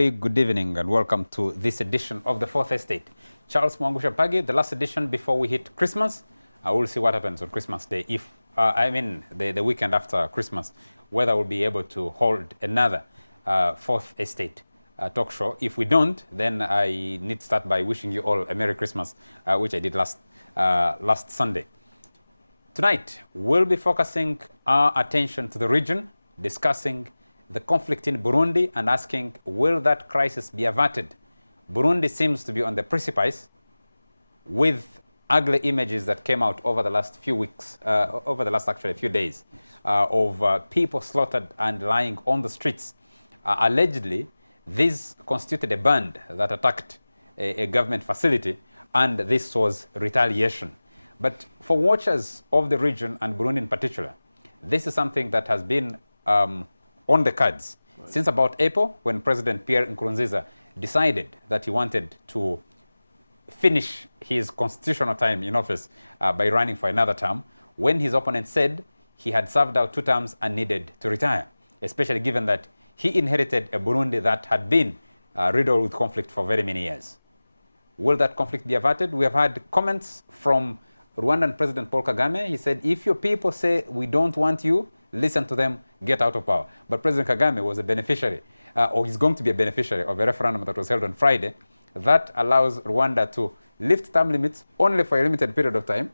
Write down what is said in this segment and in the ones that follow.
very good evening and welcome to this edition of the Fourth Estate. Charles Mwangusha Pagi, the last edition before we hit Christmas. We'll see what happens on Christmas Day. If the weekend after Christmas, whether we'll be able to hold another Fourth Estate talk show. If we don't, then I need to start by wishing you all a Merry Christmas, which I did last Sunday. Tonight, we'll be focusing our attention to the region, discussing the conflict in Burundi and asking, will that crisis be averted? Burundi seems to be on the precipice with ugly images that came out over the last few weeks, over the last actually few days, of people slaughtered and lying on the streets. Allegedly, this constituted a band that attacked a government facility, and this was retaliation. But for watchers of the region and Burundi in particular, this is something that has been on the cards since about April, when President Pierre Nkurunziza decided that he wanted to finish his constitutional time in office by running for another term, when his opponent said he had served out 2 terms and needed to retire, especially given that he inherited a Burundi that had been riddled with conflict for very many years. Will that conflict be averted? We have had comments from Rwandan President Paul Kagame. He said, if your people say we don't want you, listen to them, get out of power. But President Kagame was a beneficiary, or he's going to be a beneficiary of a referendum that was held on Friday that allows Rwanda to lift term limits only for a limited period of time,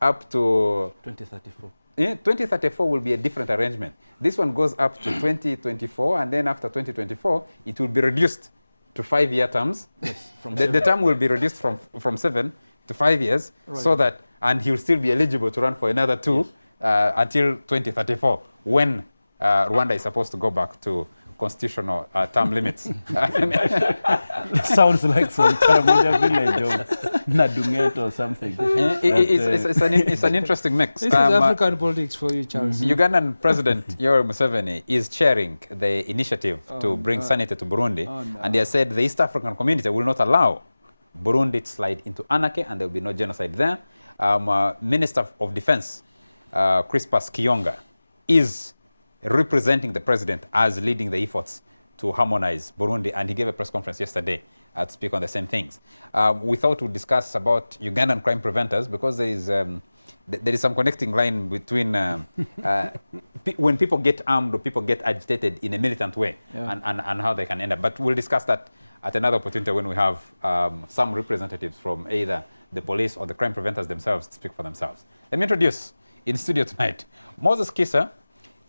up to 2034. 2034 will be a different arrangement. This one goes up to 2024, and then after 2024, it will be reduced to 5-year terms. Yes, the term will be reduced from 7 to 5 years, right. So that, and he'll still be eligible to run for another 2. Yes. Until 2034, when Rwanda is supposed to go back to constitutional term limits. Sounds like some Karamoja village or Nadunget or something. It's an interesting mix. This is African politics for you, Charles. Ugandan President Yoweri Museveni is chairing the initiative to bring sanity to Burundi, and he has said the East African community will not allow Burundi to slide into anarchy, and there will be no genocide there. Minister of Defense Crispus Kionga is representing the president as leading the efforts to harmonize Burundi, and he gave a press conference yesterday to speak on the same things. We thought we'd discuss about Ugandan crime preventers, because there is some connecting line between when people get armed or people get agitated in a militant way, and how they can end up. But we'll discuss that at another opportunity when we have some representatives from either the police or the crime preventers themselves to speak for themselves. Let me introduce in studio tonight, Moses Kisa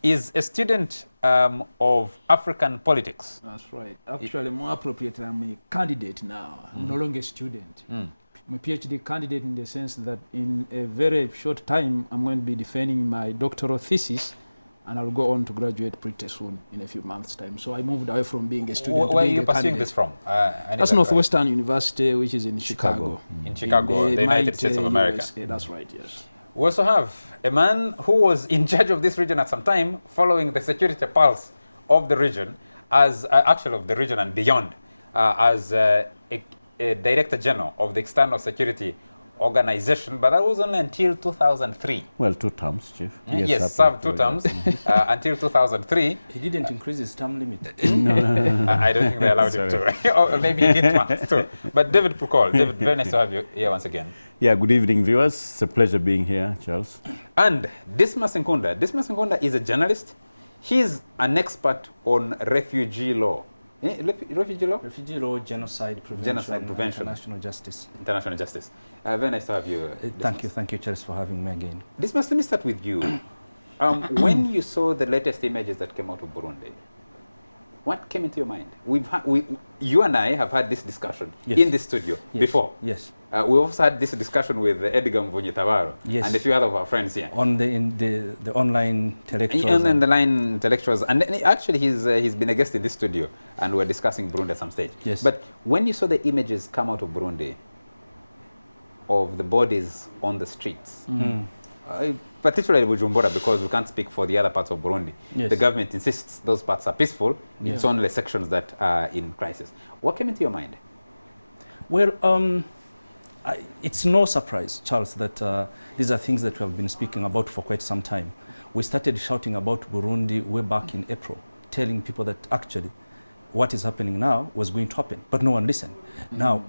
is a student of African politics. That's right. Actually, more appropriately, I'm a candidate now. I'm no longer a student. I'm a PhD candidate in the sense that in a very short time, I'm going to be defending my doctoral thesis, and I'll go on to graduate pretty soon, in a few months' time. So I moved away from being a student. Where are you pursuing this from? That's Northwestern University, which is in Chicago. In Chicago, the United States of America. USA, that's right, yes. We also have a man who was in charge of this region at some time, following the security pulse of the region, as actually of the region and beyond, as a Director General of the External Security Organization, but that was only until 2003. Well, 2 terms, Chief. Yes, served 2 terms until 2003. He didn't increase his term limit. I don't think they allowed him to. Or maybe he didn't want to. But David Pukol, David, very nice to have you here once again. Yeah, good evening, viewers. It's a pleasure being here, Charles. And Dismas Nkunda. Dismas Nkunda is a journalist. He's an expert on refugee law. Refugee law? Refugee law, genocide prevention, international justice. International justice. Very nice to have you. Thank you, Charles, for having me again. Dismas, let me start with you. When you saw the latest images that came out of Burundi, what came into your mind? You and I have had this discussion in this studio before. Yes. We also had this discussion with Edgar Mvunyi-Tabaro and a few other of our friends here. On the online intellectuals. And the line intellectuals. And actually, he's been a guest in this studio, and we're discussing Burundi at some stage. Yes. But when you saw the images come out of Burundi, of the bodies on the streets, particularly Bujumbura, because we can't speak for the other parts of Burundi. Yes. The government insists those parts are peaceful. It's only sections that are in crisis. What came into your mind? Well, it's no surprise, Charles, that these are things that we have been speaking about for quite some time. We started shouting about Burundi way back in April, telling people that actually what is happening now was going to happen, but no one listened. Now,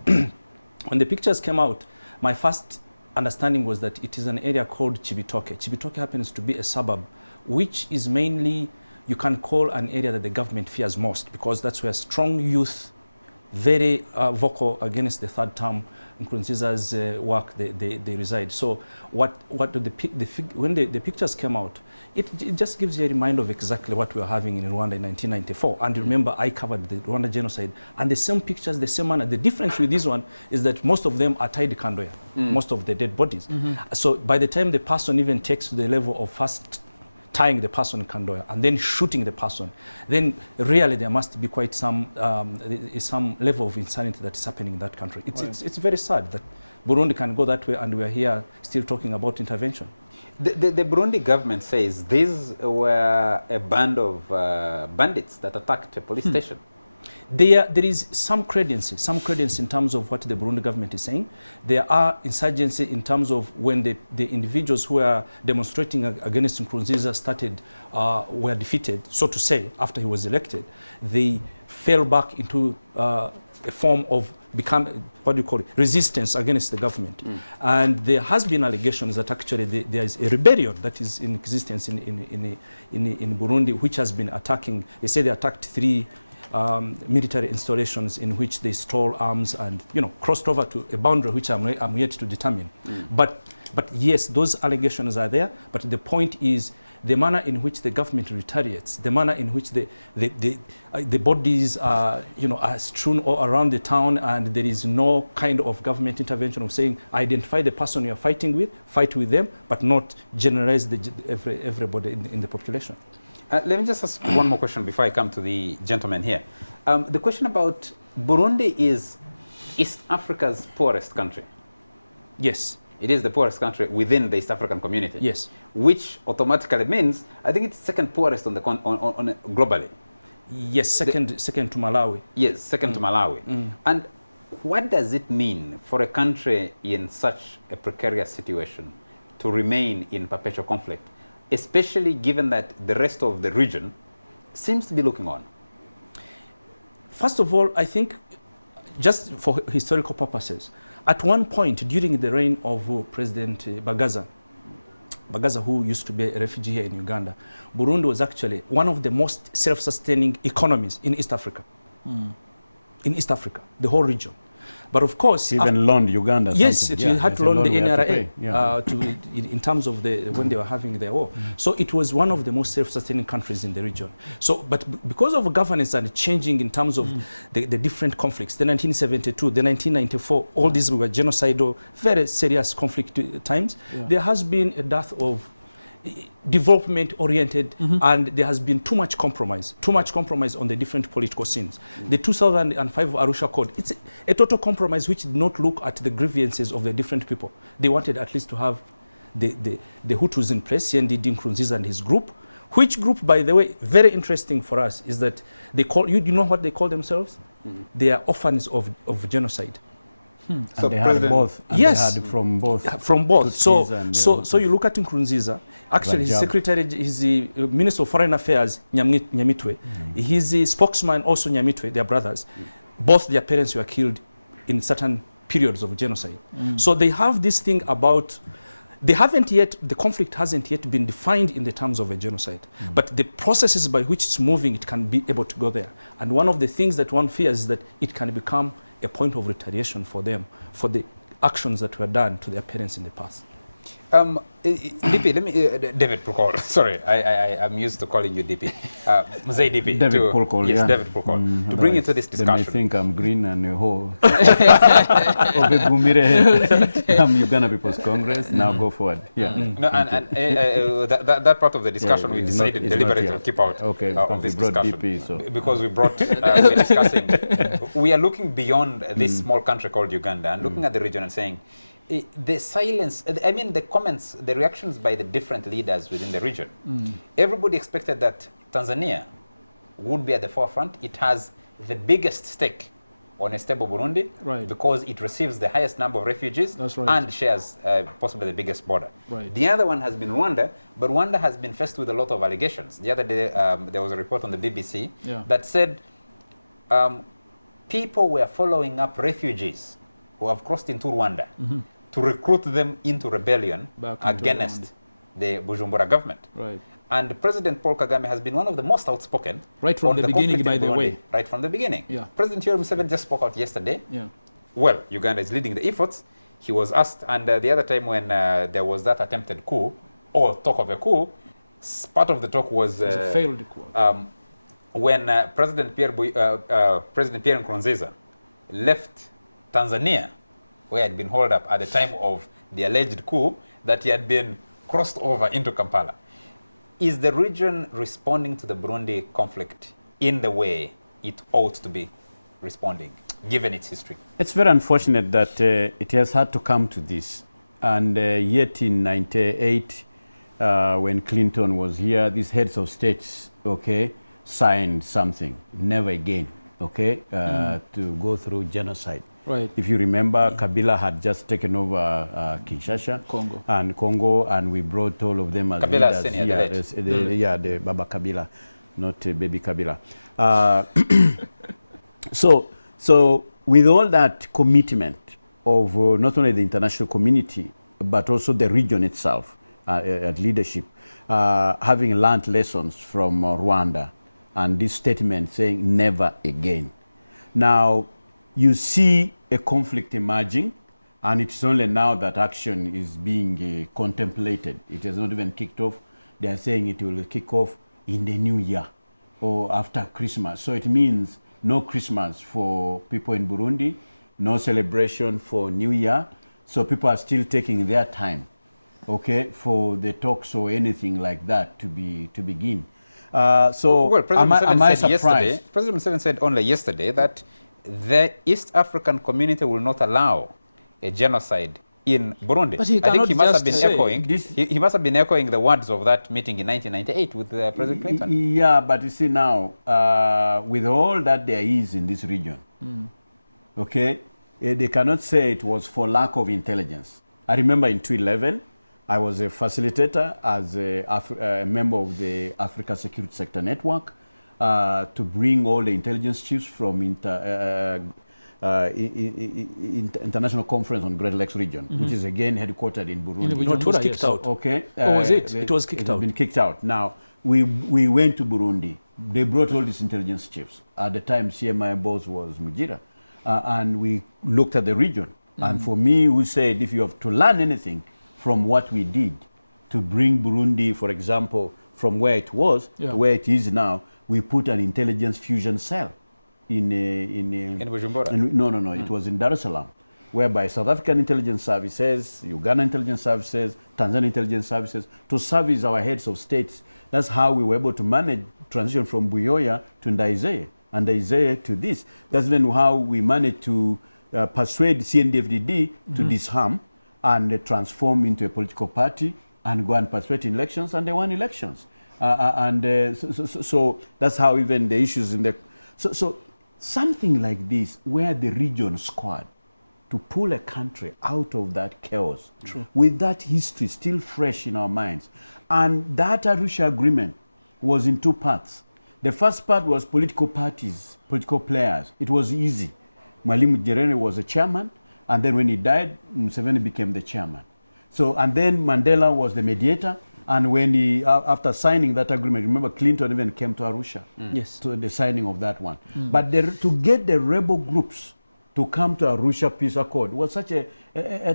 when the pictures came out, my first understanding was that it is an area called Chibitoke. Chibitoke happens to be a suburb, which is mainly, you can call an area that the government fears most, because that's where strong youth, very vocal against the third term Nkurunziza's work, they reside. So when the pictures came out, it just gives you a reminder of exactly what we were having in Rwanda in 1994. And remember, I covered the Rwanda genocide, and the same pictures, the same manner. The difference with this one is that most of them are tied Kandoya, most of the dead bodies. So by the time the person even takes to the level of first tying the person in Kandoya and then shooting the person, then really there must be quite some level of insanity that is happening in that country. It's very sad that Burundi can go that way, and we are here still talking about intervention. The Burundi government says these were a band of bandits that attacked a police station. There is some credence in terms of what the Burundi government is saying. There are insurgency in terms of when the individuals who are demonstrating against Nkurunziza were defeated, so to say, after he was elected. They fell back into a form of resistance against the government. And there has been allegations that actually there is a rebellion that is in existence in Burundi, which has been attacking. They say they attacked 3 military installations in which they stole arms and, crossed over to a boundary which I'm yet to determine. But yes, those allegations are there. But the point is the manner in which the government retaliates, the manner in which the bodies are, are strewn all around the town, and there is no kind of government intervention of saying, identify the person you are fighting with, fight with them, but not generalize everybody in the population. Let me just ask one more question before I come to the gentleman here. The question about Burundi is East Africa's poorest country. Yes. It is the poorest country within the East African community. Yes. Which automatically means, I think it's second poorest on globally. Yes, second to Malawi. Yes, second to Malawi. And what does it mean for a country in such a precarious situation to remain in perpetual conflict, especially given that the rest of the region seems to be looking on? First of all, I think, just for historical purposes, at one point during the reign of President Bagaza, who used to be a refugee here in Uganda, Burundi was actually one of the most self-sustaining economies in East Africa. In East Africa, the whole region. But of course, even loaned Uganda. Yes, it had to loan the NRA in terms of when they were having their war. So it was one of the most self-sustaining countries in the region. So, but because of governance and changing in terms of the different conflicts, the 1972, the 1994, all these were genocidal, very serious conflict times. There has been a dearth of development-oriented, and there has been too much compromise on the different political scenes. The 2005 Arusha Code, it's a total compromise which did not look at the grievances of the different people. They wanted at least to have the Hutus in place, CNDD Nkurunziza and his group, which group, by the way, very interesting for us, is that they call, you know what they call themselves? They are orphans of genocide. So they had both. Yes, they had from both. From both. So you look at Nkurunziza. Actually, his secretary, his Minister of Foreign Affairs, Nyamitwe. His spokesman, also Nyamitwe, their brothers. Both their parents were killed in certain periods of genocide. So they have this thing about, the conflict hasn't yet been defined in the terms of a genocide. But the processes by which it's moving, it can be able to go there. And one of the things that one fears is that it can become a point of retaliation for them, for the actions that were done to their parents in the past. DP, let me, David Prokol, sorry, I'm used to calling you DP. Mzee DP. David Prokol, yes, David Prokol. To bring into this discussion. They may think I'm green and a whole. I'm Uganda People's Congress, now go forward. Yeah. No, and that part of the discussion we decided deliberately to keep out of this discussion. DP, so. Because we're discussing, we are looking beyond this small country called Uganda and looking at the region and saying, the silence, I mean the comments, the reactions by the different leaders within the region. Everybody expected that Tanzania would be at the forefront. It has the biggest stake on a stable Burundi because it receives the highest number of refugees and shares possibly the biggest border. The other one has been Rwanda, but Rwanda has been faced with a lot of allegations. The other day there was a report on the BBC that said people were following up refugees who have crossed into Rwanda to recruit them into rebellion against the Bujumbura government. Right. And President Paul Kagame has been one of the most outspoken. Right from the beginning, by the way. Right from the beginning. Yeah. President Museveni just spoke out yesterday. Yeah. Well, Uganda is leading the efforts. He was asked, and the other time when there was that attempted coup, or talk of a coup, part of the talk was... It was a failed coup. When President Pierre Nkurunziza left Tanzania, where he had been holed up at the time of the alleged coup, that he had been crossed over into Kampala. Is the region responding to the Burundi conflict in the way it ought to be responding, given its history? It's very unfortunate that it has had to come to this. And yet in 98, when Clinton was here, these heads of states, okay, signed something, never again, okay, to go through genocide. Right. If you remember, Kabila had just taken over Kinshasa, Congo, and we brought all of them as Kabila leaders. The Baba Kabila, not Baby Kabila. So with all that commitment of not only the international community, but also the region itself at leadership, having learned lessons from Rwanda, and this statement saying never again. Now, you see a conflict emerging, and it's only now that action is being contemplated. It has not even kicked off. They are saying it will kick off in the new year or after Christmas. So it means no Christmas for people in Burundi, no celebration for New Year. So people are still taking their time, okay, for the talks or anything like that to begin. So well, am I surprised? President Museveni said only yesterday that the East African community will not allow a genocide in Burundi. But he I think he must have been say echoing. He must have been echoing the words of that meeting in 1998 with President Clinton. Yeah, but you see now, with all that there is in this region, okay, they cannot say it was for lack of intelligence. I remember in 2011, I was a facilitator as a member of the Africa Security Sector Network to bring all the intelligence chiefs from International Conference on Great Lakes region, which is again headquartered in Burundi. It was kicked out. Okay. Oh, was it? It was kicked out. It had been kicked out. Now, we went to Burundi. They brought all these intelligence chiefs. At the time, CMI boss was Mujira. And we looked at the region. And for me, who said, if you have to learn anything from what we did to bring Burundi, for example, from where it was to where it is now, we put an intelligence fusion cell in Bujumbura? No. It was in Dar es Salaam, whereby South African intelligence services, Uganda intelligence services, Tanzania intelligence services, to service our heads of states. That's how we were able to manage transition from Buyoya to Ndaizeye, and Ndaizeye to this. That's then how we managed to persuade CNDFDD to disarm and transform into a political party and go and participate in elections, and they won elections. So that's how even the issues in the... So something like this, where the region squad to pull a country out of that chaos, with that history still fresh in our minds. And that Arusha agreement was in two parts. The first part was political parties, political players. It was easy. Mwalimu Nyerere was the chairman, and then when he died, Museveni became the chairman. So, and then Mandela was the mediator, and when he, after signing that agreement, remember Clinton even came to Arusha, yes, to the signing of that one. But to get the rebel groups to come to Arusha Peace Accord was such a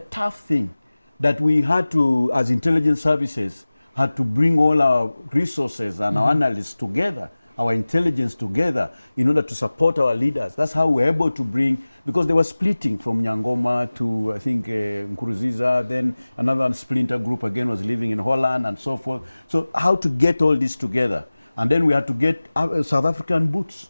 tough thing that we had to, as intelligence services, had to bring all our resources and our analysts together, our intelligence together, in order to support our leaders. That's how we were able to bring, because they were splitting from Nyangoma to, I think, Nkurunziza, then another splinter group again was living in Holland and so forth. So how to get all this together. And then we had to get South African boots,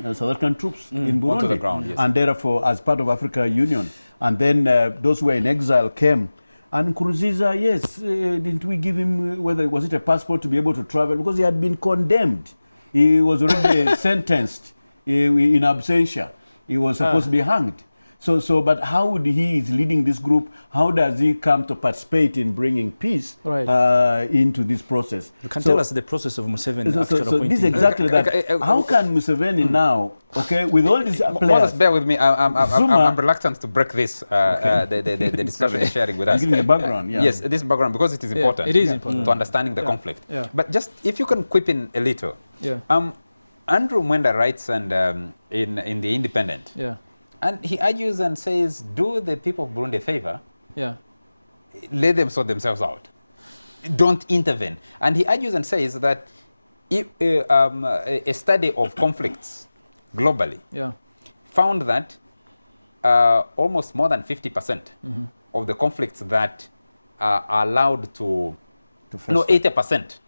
South African troops in Burundi. Onto the ground, yes. And therefore, as part of Africa Union. And then those who were in exile came. And Nkurunziza, yes, didn't we give him, was it a passport to be able to travel? Because he had been condemned. He was already sentenced in absentia. He was supposed to be hanged. But how would he is leading this group? How does he come to participate in bringing peace into this process? You can tell us the process of Museveni actually appointing. This is exactly that. How can Museveni now, with all these players... Moses, bear with me. I'm reluctant to break this, the discussion you're sharing with us. Giving the background, Yes, this background, because it is important. It is important. To understanding the conflict. Yeah. But just, if you can quip in a little. Yeah. Andrew Mwenda writes in The Independent. Yeah. And he argues and says, do the people of Burundi a favor. Yeah. Let them sort themselves out. Don't intervene. And he argues and says that if, a study of conflicts globally found that almost more than 50% of the conflicts that are allowed to fester. No, 80%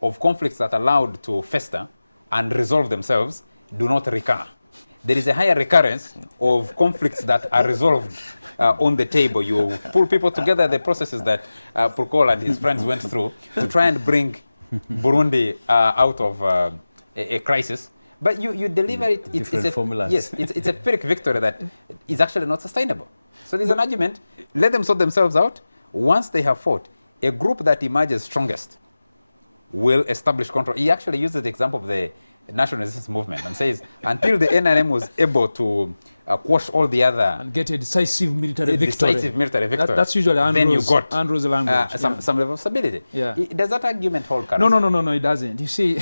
of conflicts that are allowed to fester and resolve themselves do not recur. There is a higher recurrence of conflicts that are resolved on the table. You pull people together, the processes that Purkol and his friends went through to try and bring Burundi out of a crisis. But you deliver it. It's a formulas. Yes, it's a Pyrrhic victory that is actually not sustainable. So there's an argument. Let them sort themselves out. Once they have fought, a group that emerges strongest will establish control. He actually uses the example of the national resistance movement and says, until the NRM was able to quash all the other... And get a decisive military victory. That's usually Andrew's language. Some level of stability. Yeah. Does that argument hold current? No, it doesn't. You see...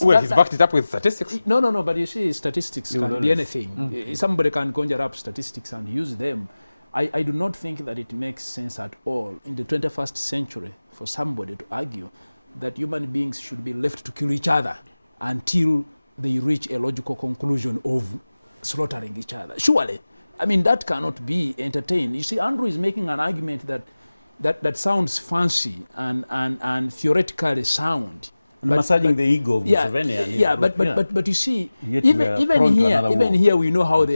Well, he's backed it up with statistics. No, but you see, statistics can be anything. Somebody can conjure up statistics and use them. I do not think that it makes sense at all in the 21st century for somebody to argue that human beings should be left to kill each other until they reach a logical conclusion of slaughtering each other. Surely, I mean, that cannot be entertained. You see, Andrew is making an argument that sounds fancy and theoretically sound. And massaging the ego of Museveni. But you see, even here we know how the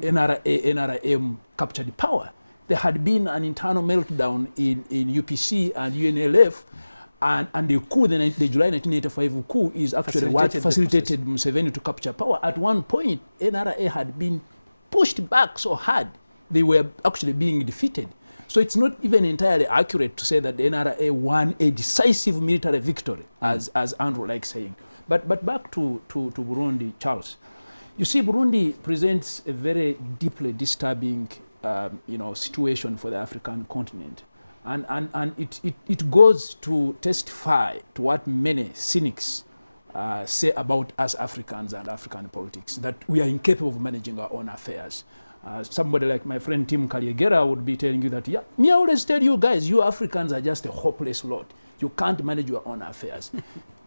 NRM captured power. There had been an internal meltdown in UPC and UNLF, and the coup, the July 1985 coup, is actually what facilitated Museveni to capture power. At one point, NRA had been pushed back so hard, they were actually being defeated. So it's not even entirely accurate to say that the NRA won a decisive military victory, as Andrew likes saying. But back to Burundi, Charles. You see, Burundi presents a very deeply disturbing situation for the African continent. And it goes to testify to what many cynics say about us Africans and African politics, that we are incapable of managing our own affairs. Somebody like my friend Tim Kaliegera would be telling you that, I always tell you guys, you Africans are just a hopeless lot. You can't manage your own affairs.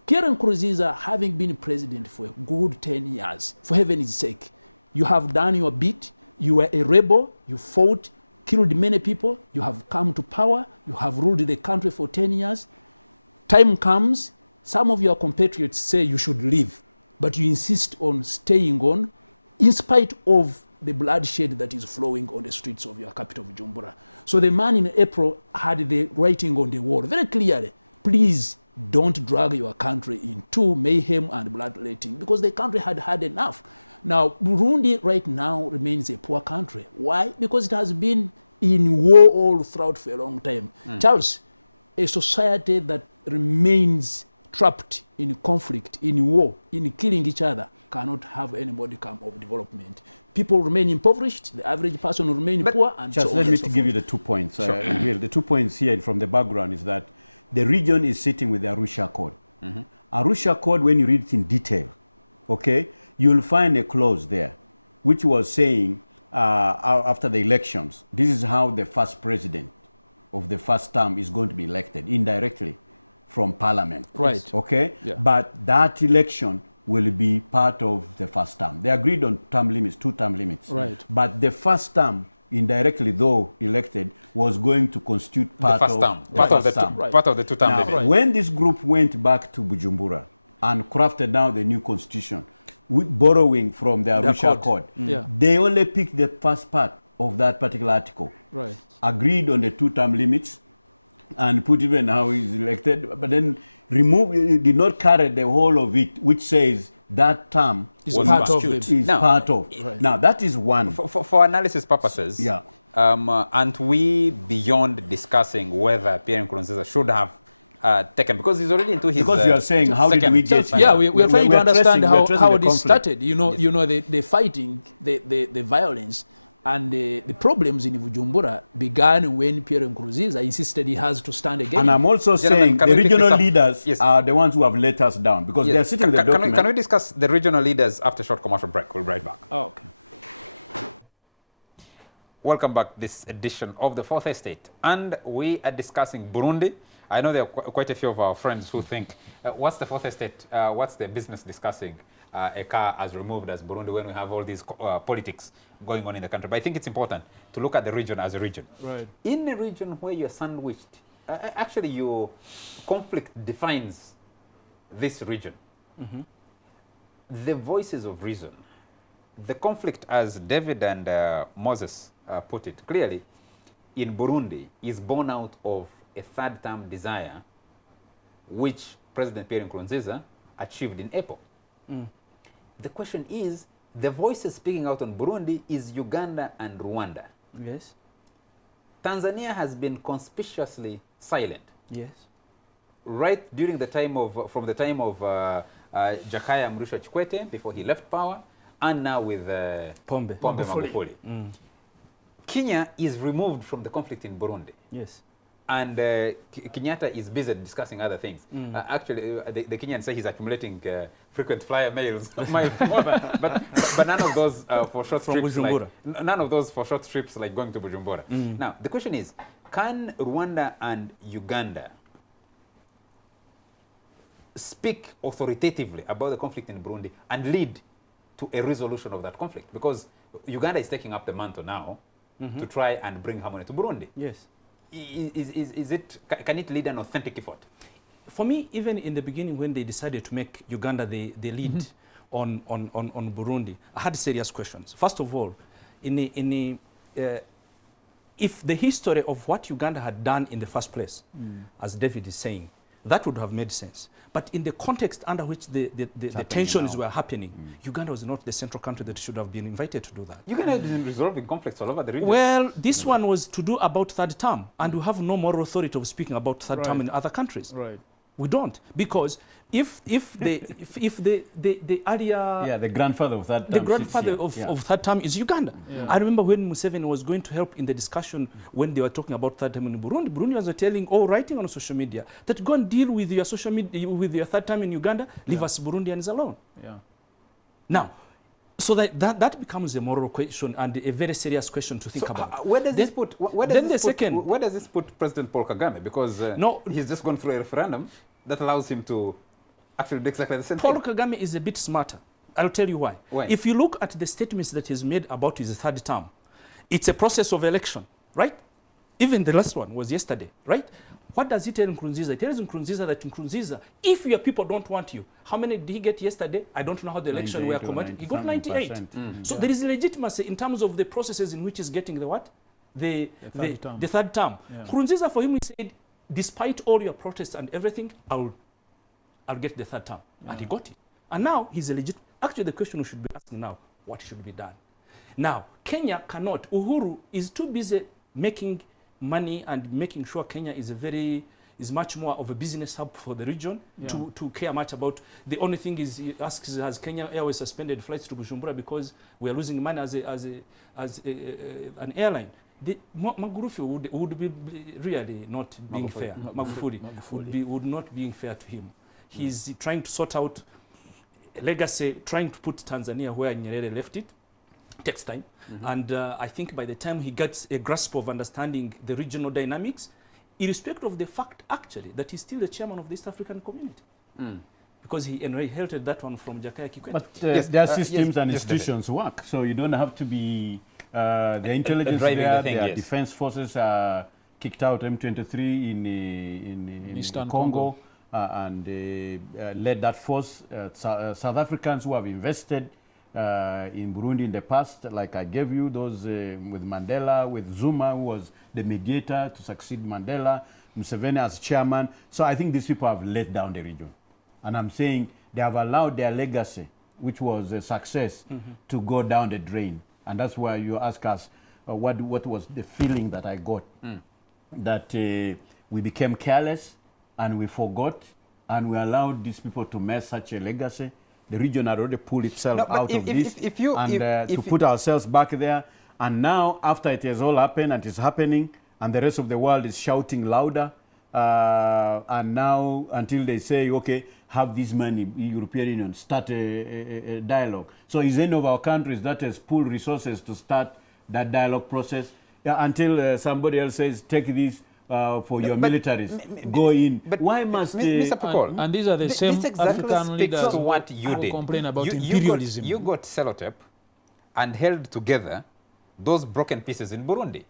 Pierre Nkurunziza, having been president for a good 10 years, for heaven's sake, you have done your bit, you were a rebel, you fought, killed many people, you have come to power, you have ruled the country for 10 years. Time comes, some of your compatriots say you should leave, but you insist on staying on in spite of the bloodshed that is flowing on the streets of your capital, Bujumbura. So the man in April had the writing on the wall very clearly. Please don't drag your country into mayhem and bloodletting, because the country had had enough. Now, Burundi right now remains a poor country. Why? Because it has been in war all throughout for a long time. Charles, a society that remains trapped in conflict, in war, in killing each other, cannot have any modicum of development. People remain impoverished, the average person will remain poor, and just so on. Let me give you the 2 points. The 2 points here from the background is that the region is sitting with the Arusha Accord. Arusha Accord, when you read it in detail, you'll find a clause there which was saying after the elections, this is how the first president of the first term is going to be elected, indirectly from parliament. Right. Yeah. But that election will be part of the first term. They agreed on term limits, 2 term limits. Right. But the first term, indirectly though elected, was going to constitute part of the 2 term limit. When this group went back to Bujumbura and crafted now the new constitution, borrowing from the Arusha Accord, they only picked the first part of that particular article, agreed on the 2 term limits, and put even how he's elected, but then did not carry the whole of it, which says that term Is part of the... is part of. Right. Now, that is one. For analysis purposes, Yeah. aren't we beyond discussing whether Pierre Nkurunziza should have taken, because he's already into his Because you are saying, how did we get here? Yeah, we are trying to understand how the this conflict. started. You know, the fighting, the violence, and the problems in Bujumbura began when Pierre Nkurunziza insisted he has to stand again. And I'm also saying the regional leaders are the ones who have let us down, because they're sitting with the document. Can we discuss the regional leaders after a short commercial break? We'll be right back. Oh, okay. Welcome back to this edition of the Fourth Estate. And we are discussing Burundi. I know there are quite a few of our friends who think, what's the Fourth Estate? What's the business discussing a car as removed as Burundi when we have all these politics going on in the country? But I think it's important to look at the region as a region. Right. In a region where you're sandwiched, actually your conflict defines this region. Mm-hmm. The voices of reason, the conflict, as David and Moses put it clearly, in Burundi is born out of a third-term desire which President Pierre Nkurunziza achieved in April. Mm. The question is, the voices speaking out on Burundi is Uganda and Rwanda. Yes. Tanzania has been conspicuously silent. Yes. Right during the time of, from the time of Jakaya Mrisho Kikwete, before he left power, and now with Pombe Magufuli. Mm. Kenya is removed from the conflict in Burundi. Yes. And Kenyatta is busy discussing other things. Mm. Actually, the Kenyans say he's accumulating frequent flyer mails, but none of those for short trips. Like, none of those for short trips like going to Bujumbura. Mm. Now, the question is, can Rwanda and Uganda speak authoritatively about the conflict in Burundi and lead to a resolution of that conflict? Because Uganda is taking up the mantle now to try and bring harmony to Burundi. Yes. Can it lead an authentic effort? For me, even in the beginning when they decided to make Uganda the lead on Burundi, I had serious questions. First of all, if the history of what Uganda had done in the first place, as David is saying, that would have made sense. But in the context under which the tensions were happening, Uganda was not the central country that should have been invited to do that. Uganda has been resolving conflicts all over the region. Well, this one was to do about third term, and we have no moral authority of speaking about third term in other countries. Right. We don't, because if the earlier the grandfather of that term, the grandfather of third term is Uganda. Yeah. I remember when Museveni was going to help in the discussion when they were talking about third term in Burundi. Burundians were telling, writing on social media, that go and deal with your social media, with your third term in Uganda, leave us Burundians alone. Yeah. Now, so that becomes a moral question and a very serious question to think about. Where does this put? Where does this put President Paul Kagame? Because he's just gone through a referendum that allows him to actually do exactly the same thing. Paul Kagame is a bit smarter. I'll tell you why. If you look at the statements that he's made about his third term, it's a process of election, right? Even the last one was yesterday, right? What does he tell Nkurunziza? He tells Nkurunziza that Nkurunziza, if your people don't want you, how many did he get yesterday? I don't know how the election were conducted. He got 98. So there is legitimacy in terms of the processes in which he's getting the what? The third term. Yeah. Nkurunziza, for him, he said, despite all your protests and everything, I'll get the third term. And he got it. And now he's a legit. Actually, the question we should be asking now, what should be done? Now, Kenya cannot. Uhuru is too busy making money and making sure Kenya is much more of a business hub for the region to care much about. The only thing is, he asks, has Kenya Airways suspended flights to Bujumbura because we are losing money as an airline? Magufuli would be really not being fair. Magufuli would not be fair to him. He's trying to sort out a legacy, trying to put Tanzania where Nyerere left it. Takes time. And I think by the time he gets a grasp of understanding the regional dynamics, irrespective of the fact, actually, that he's still the chairman of the East African community. Because he inherited that one from Jakaya Kikwete. But their systems and institutions work, so you don't have to be... the intelligence there, their defense forces are kicked out M23 in Eastern Congo. And led that force. South Africans who have invested in Burundi in the past, like I gave you, those with Mandela, with Zuma, who was the mediator to succeed Mandela, Museveni as chairman. So I think these people have let down the region. And I'm saying they have allowed their legacy which was a success, to go down the drain. And that's why you ask us, what was the feeling that I got? That we became careless and we forgot and we allowed these people to mess such a legacy. The region had already pulled itself out of this to put ourselves back there. And now, after it has all happened and it's happening, and the rest of the world is shouting louder, and now until they say, okay, have this money, European Union, start a dialogue. So is any of our countries that has pulled resources to start that dialogue process? Until somebody else says, take this for your militaries, go in. But why must Mr. Pukol, and these are the same African leaders to what you did. Complain about imperialism. You got sellotape and held together those broken pieces in Burundi.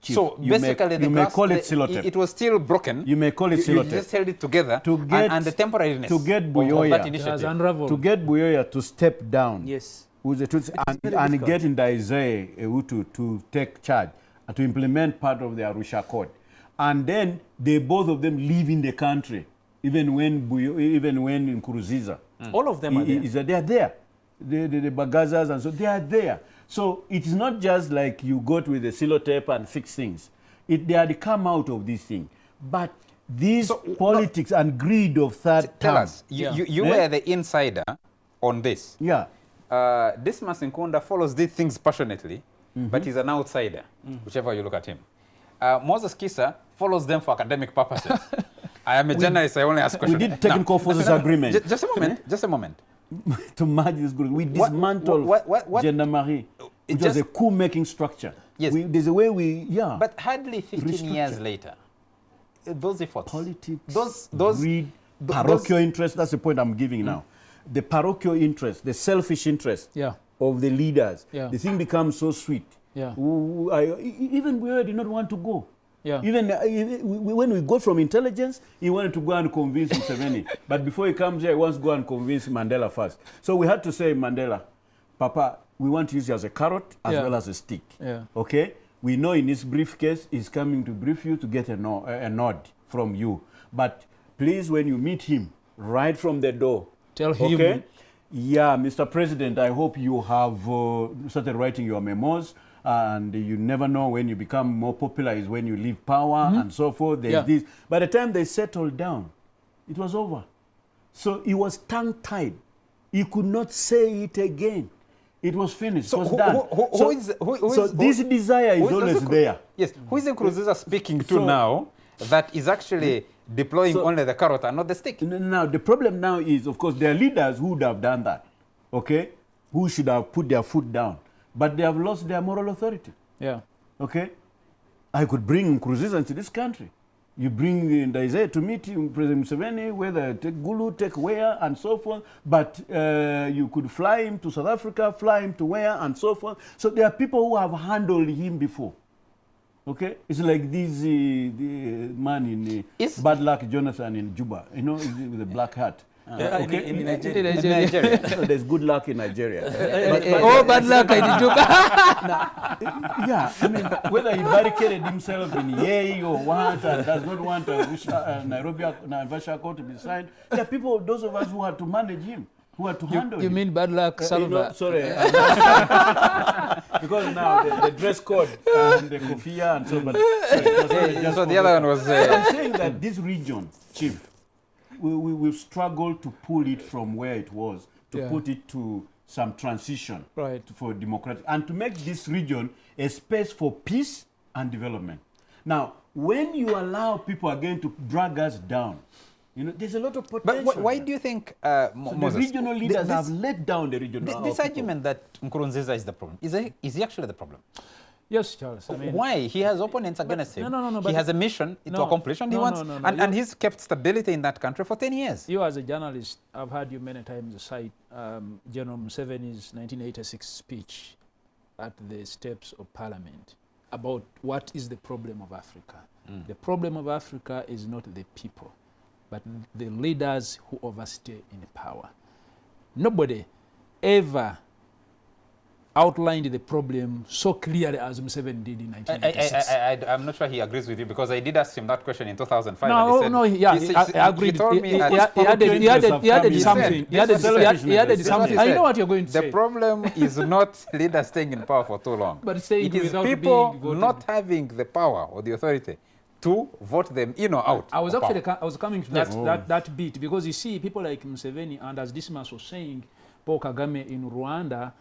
Chief, so basically, you may call it sellotape. It was still broken. You may call it sellotape. You just held it together to get, and the temporariness to get Buyoya, to get Buyoya to step down. Yes. With the truth, and getting Daisei Utu to take charge, to implement part of the Arusha Code. And then they both of them leave in the country, even when Nkurunziza. All of them are there. They are there. The Bagazas and so, they are there. So it is not just like you got with the sellotape and fix things. They had come out of this thing. But these politics and greed of third tell term. us, you were the insider on this. Yeah. Dismas Nkunda follows these things passionately, but he's an outsider, whichever you look at him. Moses Kisa follows them for academic purposes. I am a journalist, I only ask questions. We did technical forces agreement. Just a moment, just a moment. To merge this group. We dismantled Gendarmerie. It was a coup-making structure. Yes. There's a way we, But hardly 15 years later, those efforts. Politics, greed, parochial interest, that's the point I'm giving now. The parochial interest, the selfish interest of the leaders, the thing becomes so sweet. Even we did not want to go. Even when we got from intelligence, he wanted to go and convince Museveni. But before he comes here, he wants to go and convince Mandela first. So we had to say, Mandela, Papa, we want to use you as a carrot as well as a stick. Okay? We know in this briefcase, he's coming to brief you to get a nod from you. But please, when you meet him, right from the door, tell him. Okay? Yeah, Mr. President, I hope you have started writing your memos. And you never know when you become more popular is when you leave power and so forth. There's this. By the time they settled down, it was over. So he was tongue-tied. He could not say it again. It was finished. So it was done. So this desire is always there. Yes. Who is Nkurunziza speaking to now that is actually deploying only the carrot and not the stick? Now, the problem now is, of course, there are leaders who would have done that, okay, who should have put their foot down. But they have lost their moral authority. Okay? I could bring Nkurunziza into this country. You bring Ndayizeye to meet President Museveni, whether take Gulu, take where, and so forth. But you could fly him to South Africa, fly him to where, and so forth. So there are people who have handled him before. Okay? It's like this the man in Bad Luck Jonathan in Juba, you know, with the black hat. Okay. In Nigeria. So there's good luck in Nigeria. Bad luck in Juba. I mean, whether he barricaded himself in Yei or what, and does not want Nairobi Naivasha Code to be signed, there are people, those of us who had to manage him, who had to handle him. You mean Bad Luck Salva? Sorry. Because now the dress code and the kofia and so, but so the other one was... I'm saying that this region, Chief, we've struggled to pull it from where it was, to put it to some transition for democratic, and to make this region a space for peace and development. Now, when you allow people again to drag us down, you know, there's a lot of potential. But why do you think Moses, the regional leaders have let down the regional This argument that Nkurunziza is the problem, is he actually the problem? Yes, Charles. I mean, why? He has opponents against him. No, he has a mission to accomplish, and he wants, and he's kept stability in that country for 10 years. You, as a journalist, I've heard you many times cite General Museveni's 1986 speech at the steps of Parliament about what is the problem of Africa. The problem of Africa is not the people, but the leaders who overstay in power. Nobody ever outlined the problem so clearly as Museveni did in 1996. I'm not sure he agrees with you, because I did ask him that question in 2005. No, and he said, no, yeah, I agreed. He told me He added something. He added something. I know what you're going to say. The problem is not leaders staying in power for too long. But say it it is without people being voted. not having the power or the authority to vote them in or out. I was of actually power. I was coming to that bit, because you see people like Museveni, and as Dismas was saying, Paul Kagame in Rwanda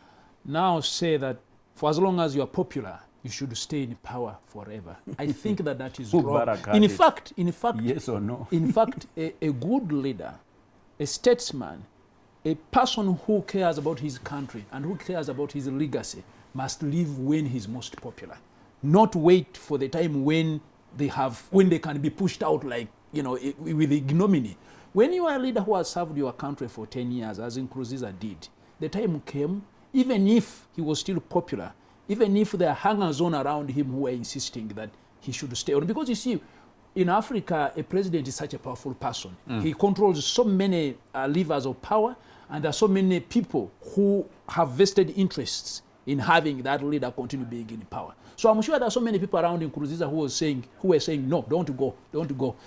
now say that for as long as you are popular, you should stay in power forever. I think that is wrong. In fact, yes or no? In fact, a good leader, a statesman, a person who cares about his country and who cares about his legacy must live when he's most popular, not wait for the time when they can be pushed out, like, you know, with ignominy. When you are a leader who has served your country for 10 years, as Nkurunziza did, the time came, even if he was still popular, even if there are hangers-on around him who are insisting that he should stay on. Because you see, in Africa, a president is such a powerful person. He controls so many levers of power, and there are so many people who have vested interests in having that leader continue being in power. So I'm sure there are so many people around Nkurunziza who were saying, no, don't go,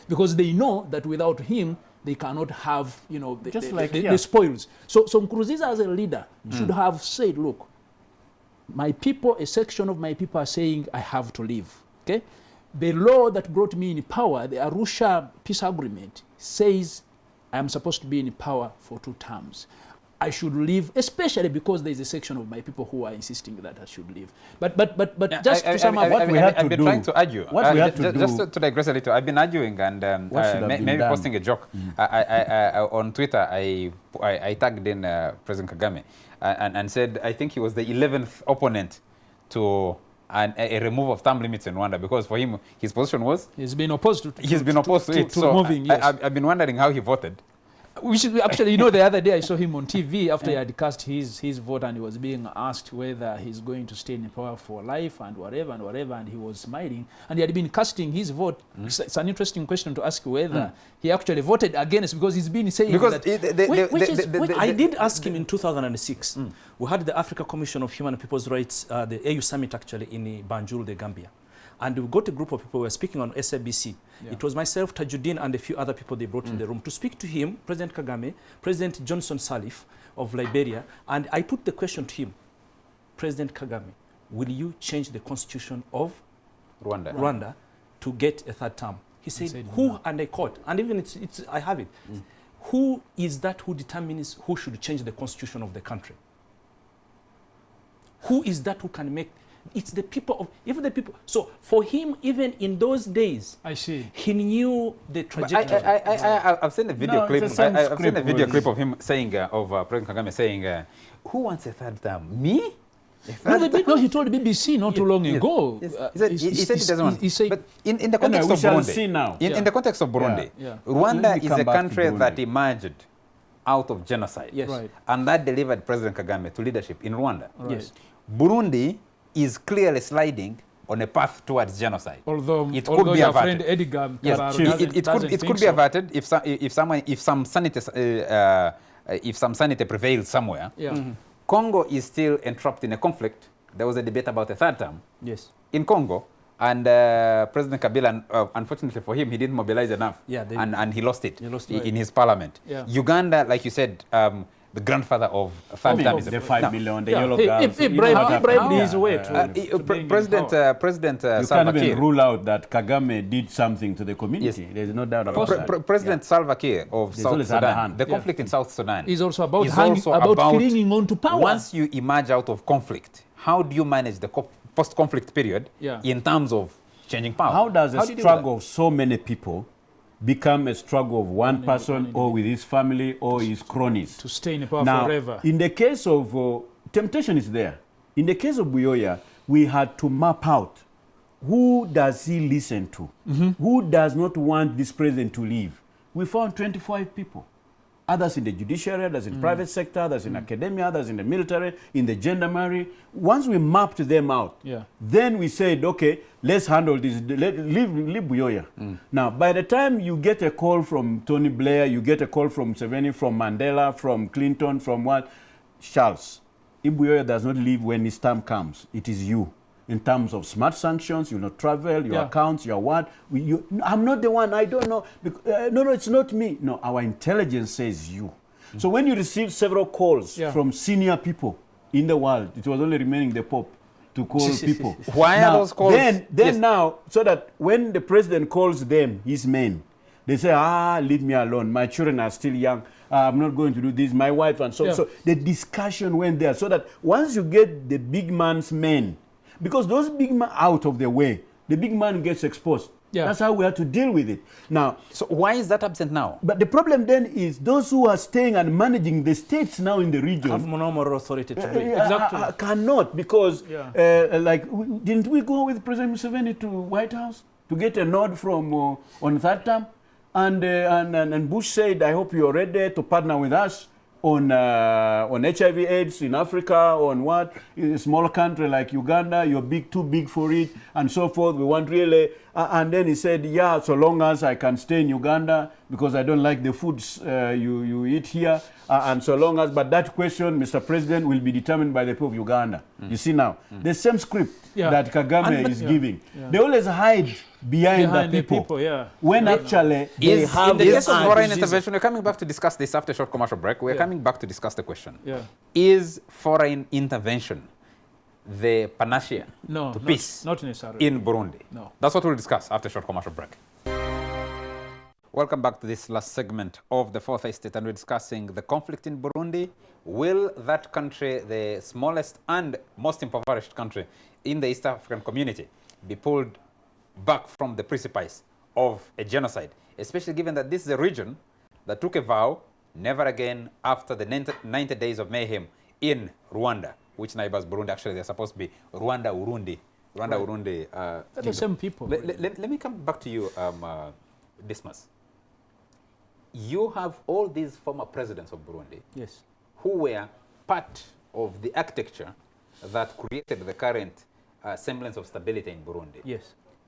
because they know that without him, they cannot have, you know, the spoils. So Nkurunziza as a leader should have said, look, my people, a section of my people are saying I have to leave. Okay? The law that brought me in power, the Arusha Peace Agreement, says I am supposed to be in power for 2 terms. I should leave, especially because there is a section of my people who are insisting that I should leave. But just to sum up, what we had to do. I've been trying to argue. What we had to do. Just to digress a little, I've been arguing and maybe posting a joke. I on Twitter, I tagged in President Kagame and said I think he was the 11th opponent to a removal of term limits in Rwanda, because for him, his position was he's been opposed to it. So moving, yes. I've been wondering how he voted. Actually, you know, the other day I saw him on TV after he had cast his vote, and he was being asked whether he's going to stay in power for life and whatever, and he was smiling. And he had been casting his vote. It's an interesting question to ask whether he actually voted against, because he's been saying that... I did ask him in 2006. We had the Africa Commission of Human and People's Rights, the AU Summit actually in Banjul, the Gambia. And we got a group of people who were speaking on SABC. Yeah. It was myself, Tajuddin, and a few other people they brought in the room to speak to him, President Kagame, President Johnson Sirleaf of Liberia. And I put the question to him, President Kagame, will you change the constitution of Rwanda to get a 3rd term? He said who, no. And I quote, and even I have it, who is that who determines who should change the constitution of the country? Who is that who can make... It's the people of, even the people. So for him, even in those days, I see, he knew the trajectory. I've seen a video clip. I've seen a video clip of him saying, of President Kagame saying, "Who wants a 3rd term? Me?" No, he told BBC not too long ago. Yes. He said he doesn't want. But in the context of Burundi, in the context of Burundi, Rwanda is a country that emerged out of genocide, and that delivered President Kagame to leadership in Rwanda. Yes, Burundi is clearly sliding on a path towards genocide. Although it could be averted. Edgar, it could be averted if some sanity prevails somewhere. Congo is still entrapped in a conflict. There was a debate about a 3rd term in Congo, and President Kabila, unfortunately for him, he didn't mobilize enough, and he lost it in his parliament. Uganda, like you said, the grandfather of 3rd term is the 5 million, the yellow girls. He bribed his way President you Salva can't even Kiir rule out that Kagame did something to the community. There's no doubt about that. President Salva Kiir of South Sudan, the conflict in South Sudan is also about clinging on to power. Once you emerge out of conflict, how do you manage the post-conflict period in terms of changing power? How does a struggle of so many people become a struggle of one person or with his family or his cronies? To stay in power now, forever. In the case of, temptation is there. In the case of Buyoya, we had to map out who does he listen to? Who does not want this president to leave? We found 25 people. Others in the judiciary, others in private sector, others in academia, others in the military, in the gendarmerie. Once we mapped them out, then we said, okay, let's handle this, leave Buyoya. Now, by the time you get a call from Tony Blair, you get a call from Museveni, from Mandela, from Clinton, from what? Charles, if Buyoya does not leave when his term comes, it is you. In terms of smart sanctions, you'll not travel, your accounts, your what. I'm not the one, I don't know. No, it's not me. No, our intelligence says you. So when you receive several calls from senior people in the world, it was only remaining the Pope to call people. Why are those calls? Then now, so that when the president calls them, his men, they say, leave me alone. My children are still young. I'm not going to do this. My wife and so. So the discussion went there. So that once you get the big man's men, because those big men out of the way, the big man gets exposed. That's how we have to deal with it. Now, so why is that absent now? But the problem then is those who are staying and managing the states now in the region have no more authority to do it. Exactly. Cannot, because didn't we go with President Museveni to White House to get a nod from on third term? And Bush said, I hope you're ready to partner with us on HIV/AIDS in Africa, on what? In a small country like Uganda, you're too big for it, and so forth. We want really, and then he said, yeah, so long as I can stay in Uganda because I don't like the foods you eat here, and so long as, but that question, Mr. President, will be determined by the people of Uganda. You see now, the same script that Kagame is giving. They always hide behind the people. When actually they have... In the case of foreign intervention, we're coming back to discuss this after a short commercial break. We're coming back to discuss the question. Is foreign intervention the panacea to peace not necessarily. In Burundi? No. That's what we'll discuss after a short commercial break. Welcome back to this last segment of the Fourth Estate, and we're discussing the conflict in Burundi. Will that country, the smallest and most impoverished country in the East African community, be pulled back from the precipice of a genocide, especially given that this is a region that took a vow never again after the 90 days of mayhem in Rwanda, which neighbors Burundi. Actually, they're supposed to be Rwanda, Urundi. They're the same people. Let me come back to you, Dismas. You have all these former presidents of Burundi who were part of the architecture that created the current semblance of stability in Burundi.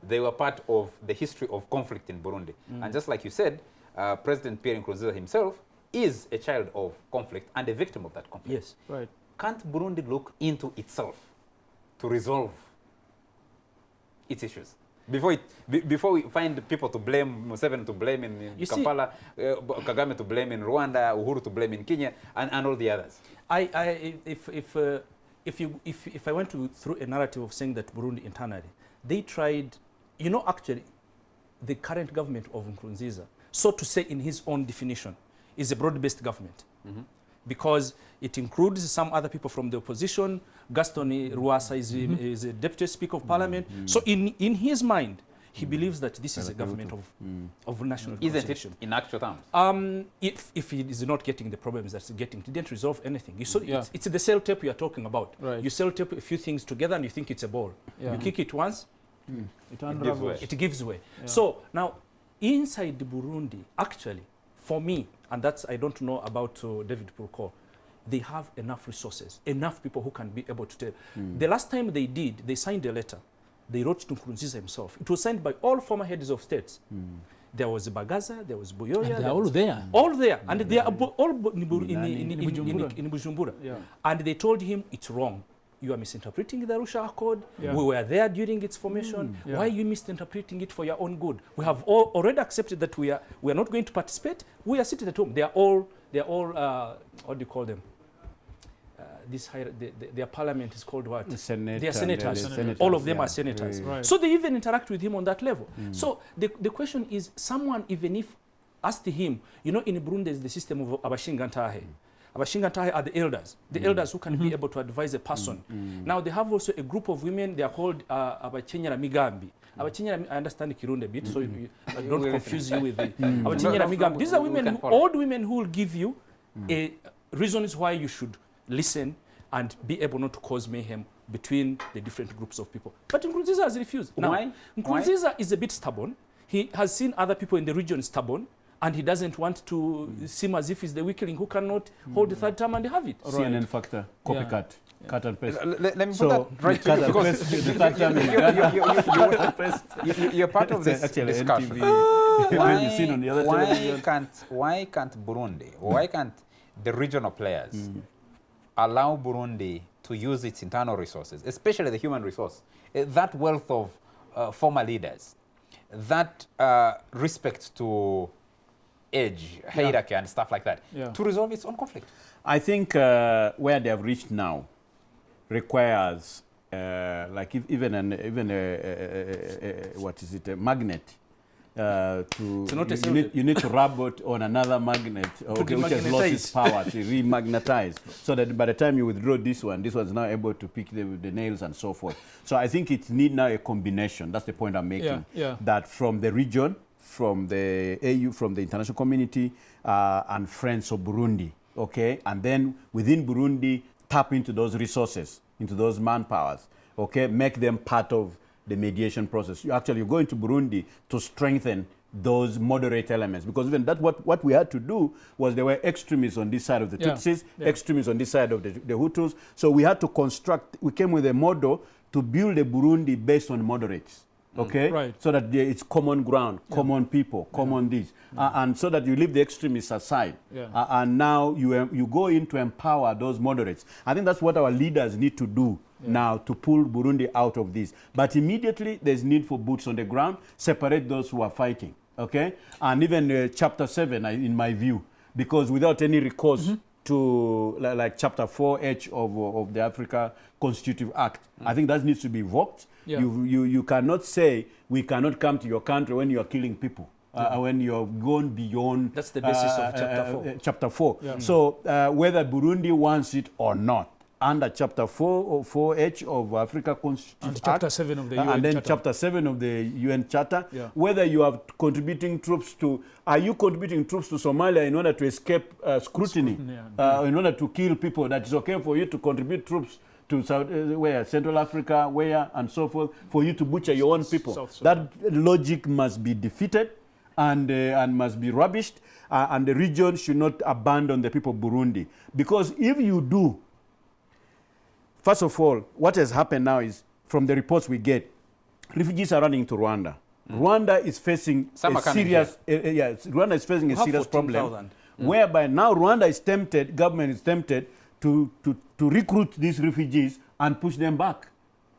They were part of the history of conflict in Burundi. And just like you said, President Pierre Nkurunziza himself is a child of conflict and a victim of that conflict. Can't Burundi look into itself to resolve its issues? Before we find people to blame, Museveni to blame in Kampala, Kagame to blame in Rwanda, Uhuru to blame in Kenya, and all the others. If I went through a narrative of saying that Burundi internally, they tried, actually, the current government of Nkurunziza, so to say in his own definition, is a broad-based government. Because it includes some other people from the opposition. Gaston Rwasa is a deputy speaker of parliament. So in his mind, he believes that this is a government of national reconciliation. Isn't it in actual terms? If he is not getting the problems that's getting, he didn't resolve anything. It's the cell tape you are talking about. You cell tape a few things together and you think it's a ball. You kick it once, it gives way. So now, inside the Burundi, actually, for me, and that's, I don't know about David Purko, they have enough resources, enough people who can be able to tell. The last time they did, they signed a letter. They wrote to Nkurunziza himself. It was signed by all former heads of states. There was Bagaza, there was Buyoya. They're all there. All there. And they are all in Bujumbura. And they told him, it's wrong. You are misinterpreting the Arusha Accord. We were there during its formation. Why are you misinterpreting it for your own good? We have already accepted that we are not going to participate. We are sitting at home. They are all what do you call them? Their parliament is called what? The Senate. They are senators. All of them are senators. So they even interact with him on that level. So the question is, someone, even if asked him, in Burundi is the system of Abashingantahe. Abashingantahe are the elders who can be able to advise a person. Now they have also a group of women, they are called Abachenyera Migambi. Abachenyera, I understand Kirundi a bit, so I don't confuse you with the Abachenyera Migambi. These are women, old women who will give you reasons why you should listen and be able not to cause mayhem between the different groups of people. But Nkurunziza has refused. Now, Nkurunziza is a bit stubborn. He has seen other people in the region stubborn, and he doesn't want to seem as if he's the weakling who cannot hold the third term and have it. CNN factor, copycat, cut and paste. Let me put that right to you, because the third term you're part of this discussion. Why can't Burundi, why can't the regional players allow Burundi to use its internal resources, especially the human resource, that wealth of former leaders, that respect to age, hierarchy, and stuff like that, to resolve its own conflict? I think where they have reached now requires, like even a magnet. You need to rub it on another magnet, okay, which has lost its power, to remagnetize, so that by the time you withdraw this one's now able to pick the nails and so forth. So I think it needs now a combination. That's the point I'm making. That from the region, from the AU, from the international community, and friends of Burundi, okay, and then within Burundi, tap into those resources, into those manpowers, okay, make them part of the mediation process. You go into Burundi to strengthen those moderate elements, because even that what we had to do was there were extremists on this side of the Tutsis, extremists on this side of the Hutus. So we had to construct, we came with a model to build a Burundi based on moderates. Okay, so that it's common ground, common people, common this, and so that you leave the extremists aside, and now you go in to empower those moderates. I think that's what our leaders need to do now to pull Burundi out of this. But immediately there's need for boots on the ground, separate those who are fighting. Okay, and even chapter 7, in my view, because without any recourse to like chapter 4H of the Africa Constitutive Act, I think that needs to be invoked. You cannot say we cannot come to your country when you are killing people, when you have gone beyond. That's the basis of chapter 4. So whether Burundi wants it or not, under chapter 4 or 4H of Africa Constitutive and Act, chapter 7 of the UN and then Charter. chapter 7 of the UN Charter, whether you are contributing troops to, are you contributing troops to Somalia in order to escape scrutiny, in order to kill people, that it's okay for you to contribute troops to Central Africa, and so forth, for you to butcher your own people. That logic must be defeated and must be rubbished, and the region should not abandon the people of Burundi. Because if you do, first of all, what has happened now is, from the reports we get, refugees are running to Rwanda. Rwanda is facing Rwanda is facing a serious problem, whereby now Rwanda is tempted, government is tempted to recruit these refugees and push them back.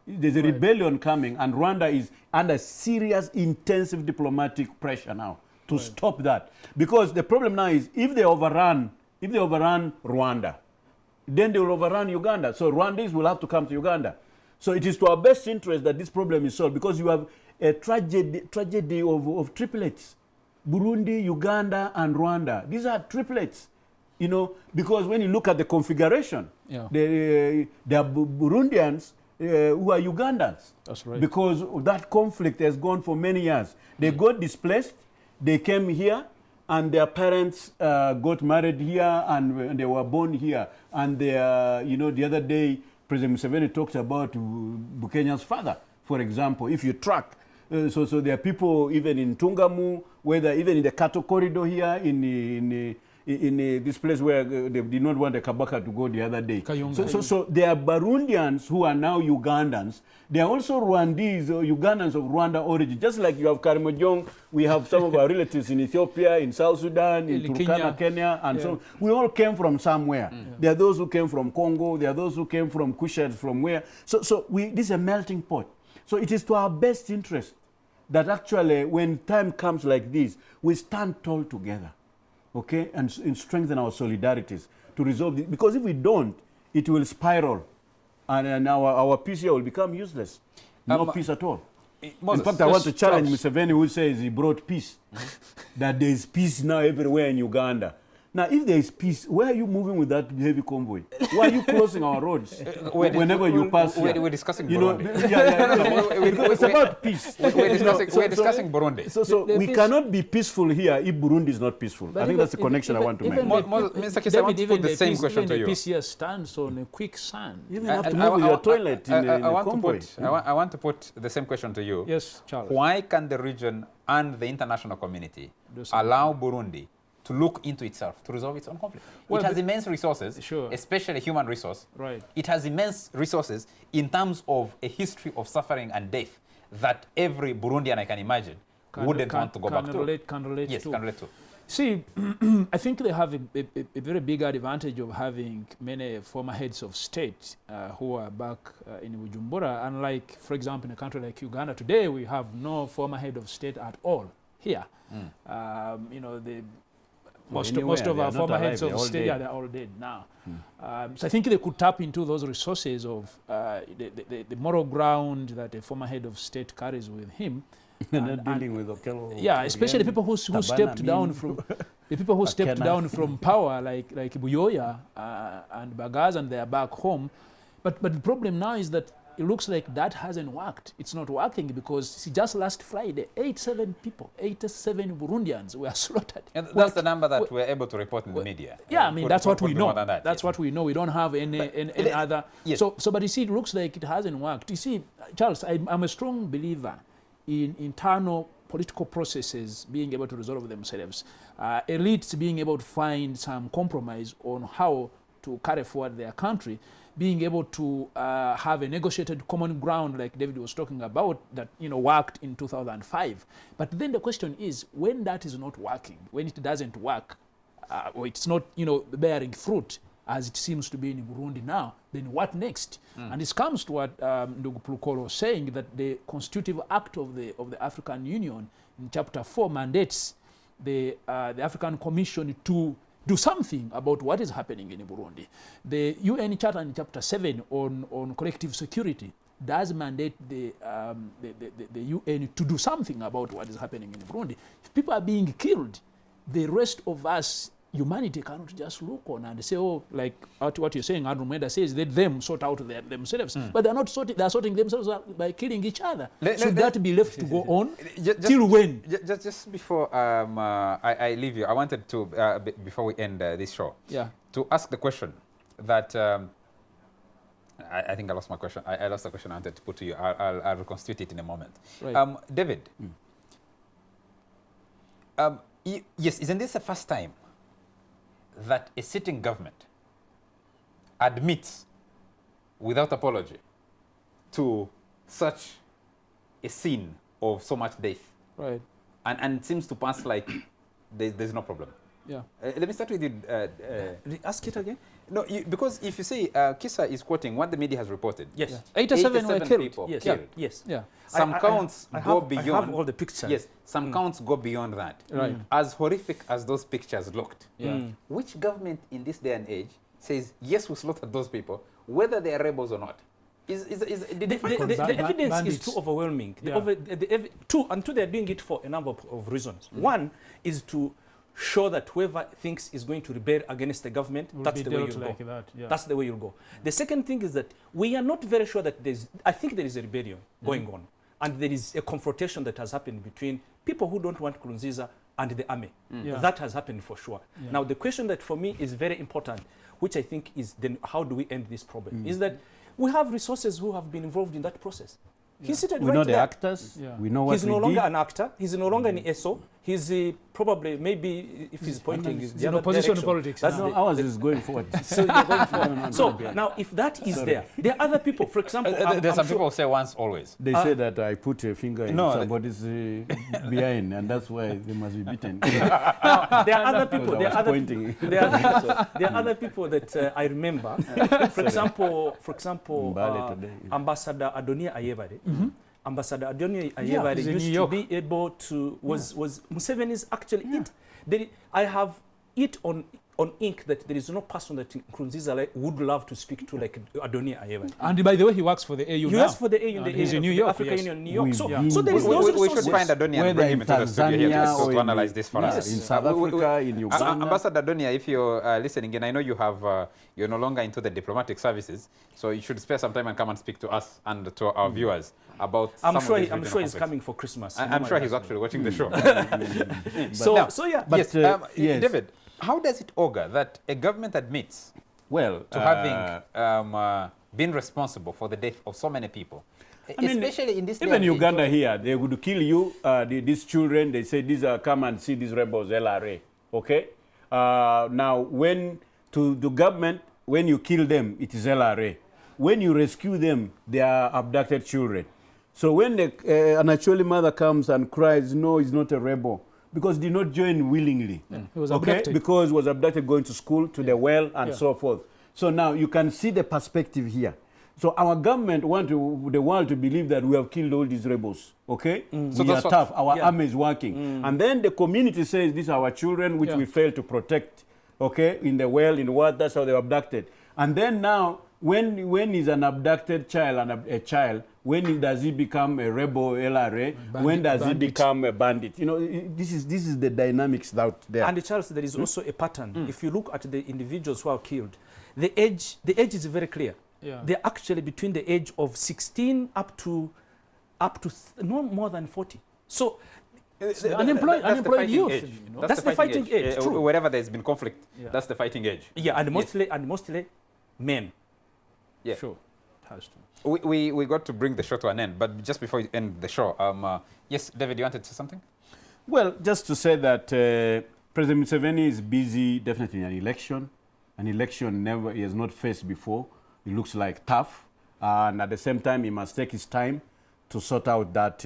There's a rebellion coming, and Rwanda is under serious, intensive diplomatic pressure now to stop that. Because the problem now is, if they overrun Rwanda, then they will overrun Uganda. So Rwandans will have to come to Uganda. So it is to our best interest that this problem is solved, because you have a tragedy of triplets. Burundi, Uganda, and Rwanda. These are triplets. You know, because when you look at the configuration, they are Burundians who are Ugandans. That's right. Because that conflict has gone for many years. They got displaced, they came here, and their parents got married here, and they were born here. And they, the other day, President Museveni talked about Bukenya's father, for example. If you track, so there are people even in Tungamu, even in the Kato corridor here, in this place where they did not want the Kabaka to go the other day. So there are Burundians who are now Ugandans. There are also Rwandese or Ugandans of Rwanda origin. Just like you have Karimojong, we have some of our relatives in Ethiopia, in South Sudan, in Turkana, Kenya, and so on. We all came from somewhere. There are those who came from Congo. There are those who came from Kushat, from where. So this is a melting pot. So it is to our best interest that actually, when time comes like this, we stand tall together. Okay, and strengthen our solidarities to resolve this. Because if we don't, it will spiral, and our peace here will become useless. No peace at all. Moses, in fact, I want to challenge Museveni, who says he brought peace, that there is peace now everywhere in Uganda. Now, if there is peace, where are you moving with that heavy convoy? Why are you closing our roads whenever you pass here? We're discussing Burundi. It's about peace. We're discussing Burundi. So we cannot be peaceful here if Burundi is not peaceful. I think that's the connection I want to make. Mr. Kisa, I want to put the same question to you. The peace here stands on a quicksand. You even have to move your toilet in a convoy. I want to put the same question to you. Yes, Charles. Why can the region and the international community allow Burundi to look into itself, to resolve its own conflict? Well, it has immense resources, especially human resource. Right. It has immense resources in terms of a history of suffering and death that every Burundian I can imagine wouldn't want to go back to. Can relate yes, to. Can relate to. See, I think they have a very big advantage of having many former heads of state who are back in Bujumbura. Unlike, for example, in a country like Uganda today, we have no former head of state at all here. You know, most of our former heads of state, they're all dead now. So I think they could tap into those resources of the moral ground that a former head of state carries with him. And dealing with Okello. Yeah, especially the people who stepped down from the people who stepped down from power, like Buyoya and Bagaza, and they are back home. But the problem now is that it looks like that hasn't worked. It's not working because just last Friday, 87 Burundians were slaughtered. And that's the number that we're able to report in the media. Yeah, I mean, that's what we know. That's what we know. We don't have any other. Yes. So, but you see, it looks like it hasn't worked. You see, Charles, I'm a strong believer in internal political processes being able to resolve themselves. Elites being able to find some compromise on how to carry forward their country, being able to have a negotiated common ground like David was talking about that, you know, worked in 2005. But then the question is, when that is not working, when it doesn't work, or it's not, you know, bearing fruit, as it seems to be in Burundi now, then what next? And this comes to what Ndugu Plukolo was saying, that the Constitutive Act of the African Union in Chapter 4 mandates the African Commission to do something about what is happening in Burundi. The UN Charter in Chapter 7 on collective security does mandate the UN to do something about what is happening in Burundi. If people are being killed, the rest of us, humanity, cannot just look on and say, oh, like what you're saying, Andrew Mwenda says, let them sort out themselves. But they're not sorting, they're sorting themselves out by killing each other. Should that be left to go on? Till when? Just before I leave you, I wanted to, before we end this show, to ask the question that, I think I lost my question. I lost the question I wanted to put to you. I'll reconstitute it in a moment. Right. David, yes, isn't this the first time that a sitting government admits without apology to such a scene of so much death? Right. And it seems to pass like there's no problem. Yeah. Let me start with you. Ask it again. No, because if you say Kisa is quoting what the media has reported. Yes. Yeah. 87 were killed. People yes. killed. Yes. Yeah. Some counts go beyond. I have all the pictures. Yes. Some counts go beyond that. Right. As horrific as those pictures looked. Yeah. Which government in this day and age says, yes, we slaughtered those people, whether they are rebels or not? The evidence is too overwhelming. Yeah. Until they're doing it for a number of reasons. One is to show that whoever thinks is going to rebel against the government, that's the way you'll go. That's the way you'll go. The second thing is that we are not very sure that I think there is a rebellion going on. And there is a confrontation that has happened between people who don't want Nkurunziza and the army. That has happened for sure. Now, the question that for me is very important, which I think is then how do we end this problem, is that we have resources who have been involved in that process. He's seated we right know the there. actors. We know what he's no longer an actor. He's no longer an ESO. He's probably, maybe, if he's pointing, he's in opposition to politics. That's ours is going forward. So you're going forward. So now, if that is there are other people. For example, there's some people who say once, always. They say that I put a finger in somebody's behind, and that's why they must be beaten. Now, there are other people. There are other people that I remember. For example, Ambassador Adonia Ayebare. Ambassador Adonia Ayebare used to be able to was Museveni's actually it. I have it on ink that there is no person that Nkurunziza would love to speak to like Adonia Ayebare. And by the way, he works for the AU. He works for the AU. He's in New York. African Union, New York. So there is we should find Adonia and bring him into the studio here to analyze this for us. In South Africa, in Uganda. Ambassador Adonia, if you're listening, and I know you have, you're no longer into the diplomatic services, so you should spare some time and come and speak to us and to our viewers about. I'm sure he's coming for Christmas. I'm sure he's actually watching the show. David, how does it augur that a government admits to having been responsible for the death of so many people? Especially in this even Uganda here, they would kill you, these children, they say, these are, come and see these rebels, LRA, okay? Now, when to the government, when you kill them, it is LRA. When you rescue them, they are abducted children. So when an Acholi mother comes and cries, no, he's not a rebel, because did not join willingly. He was abducted. Because was abducted going to school, to the well, and so forth. So now you can see the perspective here. So our government want the world to believe that we have killed all these rebels. Okay, So we are tough. Our yeah. army is working, and then the community says these are our children, which we failed to protect. Okay, in the well, in the water, that's how they were abducted. And then now, when is an abducted child and a child? When does he become a rebel LRA? When does he become a bandit? You know, this is the dynamics out there. And Charles, there is also a pattern. If you look at the individuals who are killed, the age is very clear. Yeah. They're actually between the age of 16 up to no more than 40. So unemployed youth. You know? That's the fighting age. True. Wherever there's been conflict, that's the fighting age. Yeah, and mostly men. Yeah. Sure. Has to. We got to bring the show to an end, but just before you end the show, yes, David, you wanted to say something? Well, just to say that President Museveni is busy definitely in an election. An election he has not faced before. It looks like tough. And at the same time, he must take his time to sort out that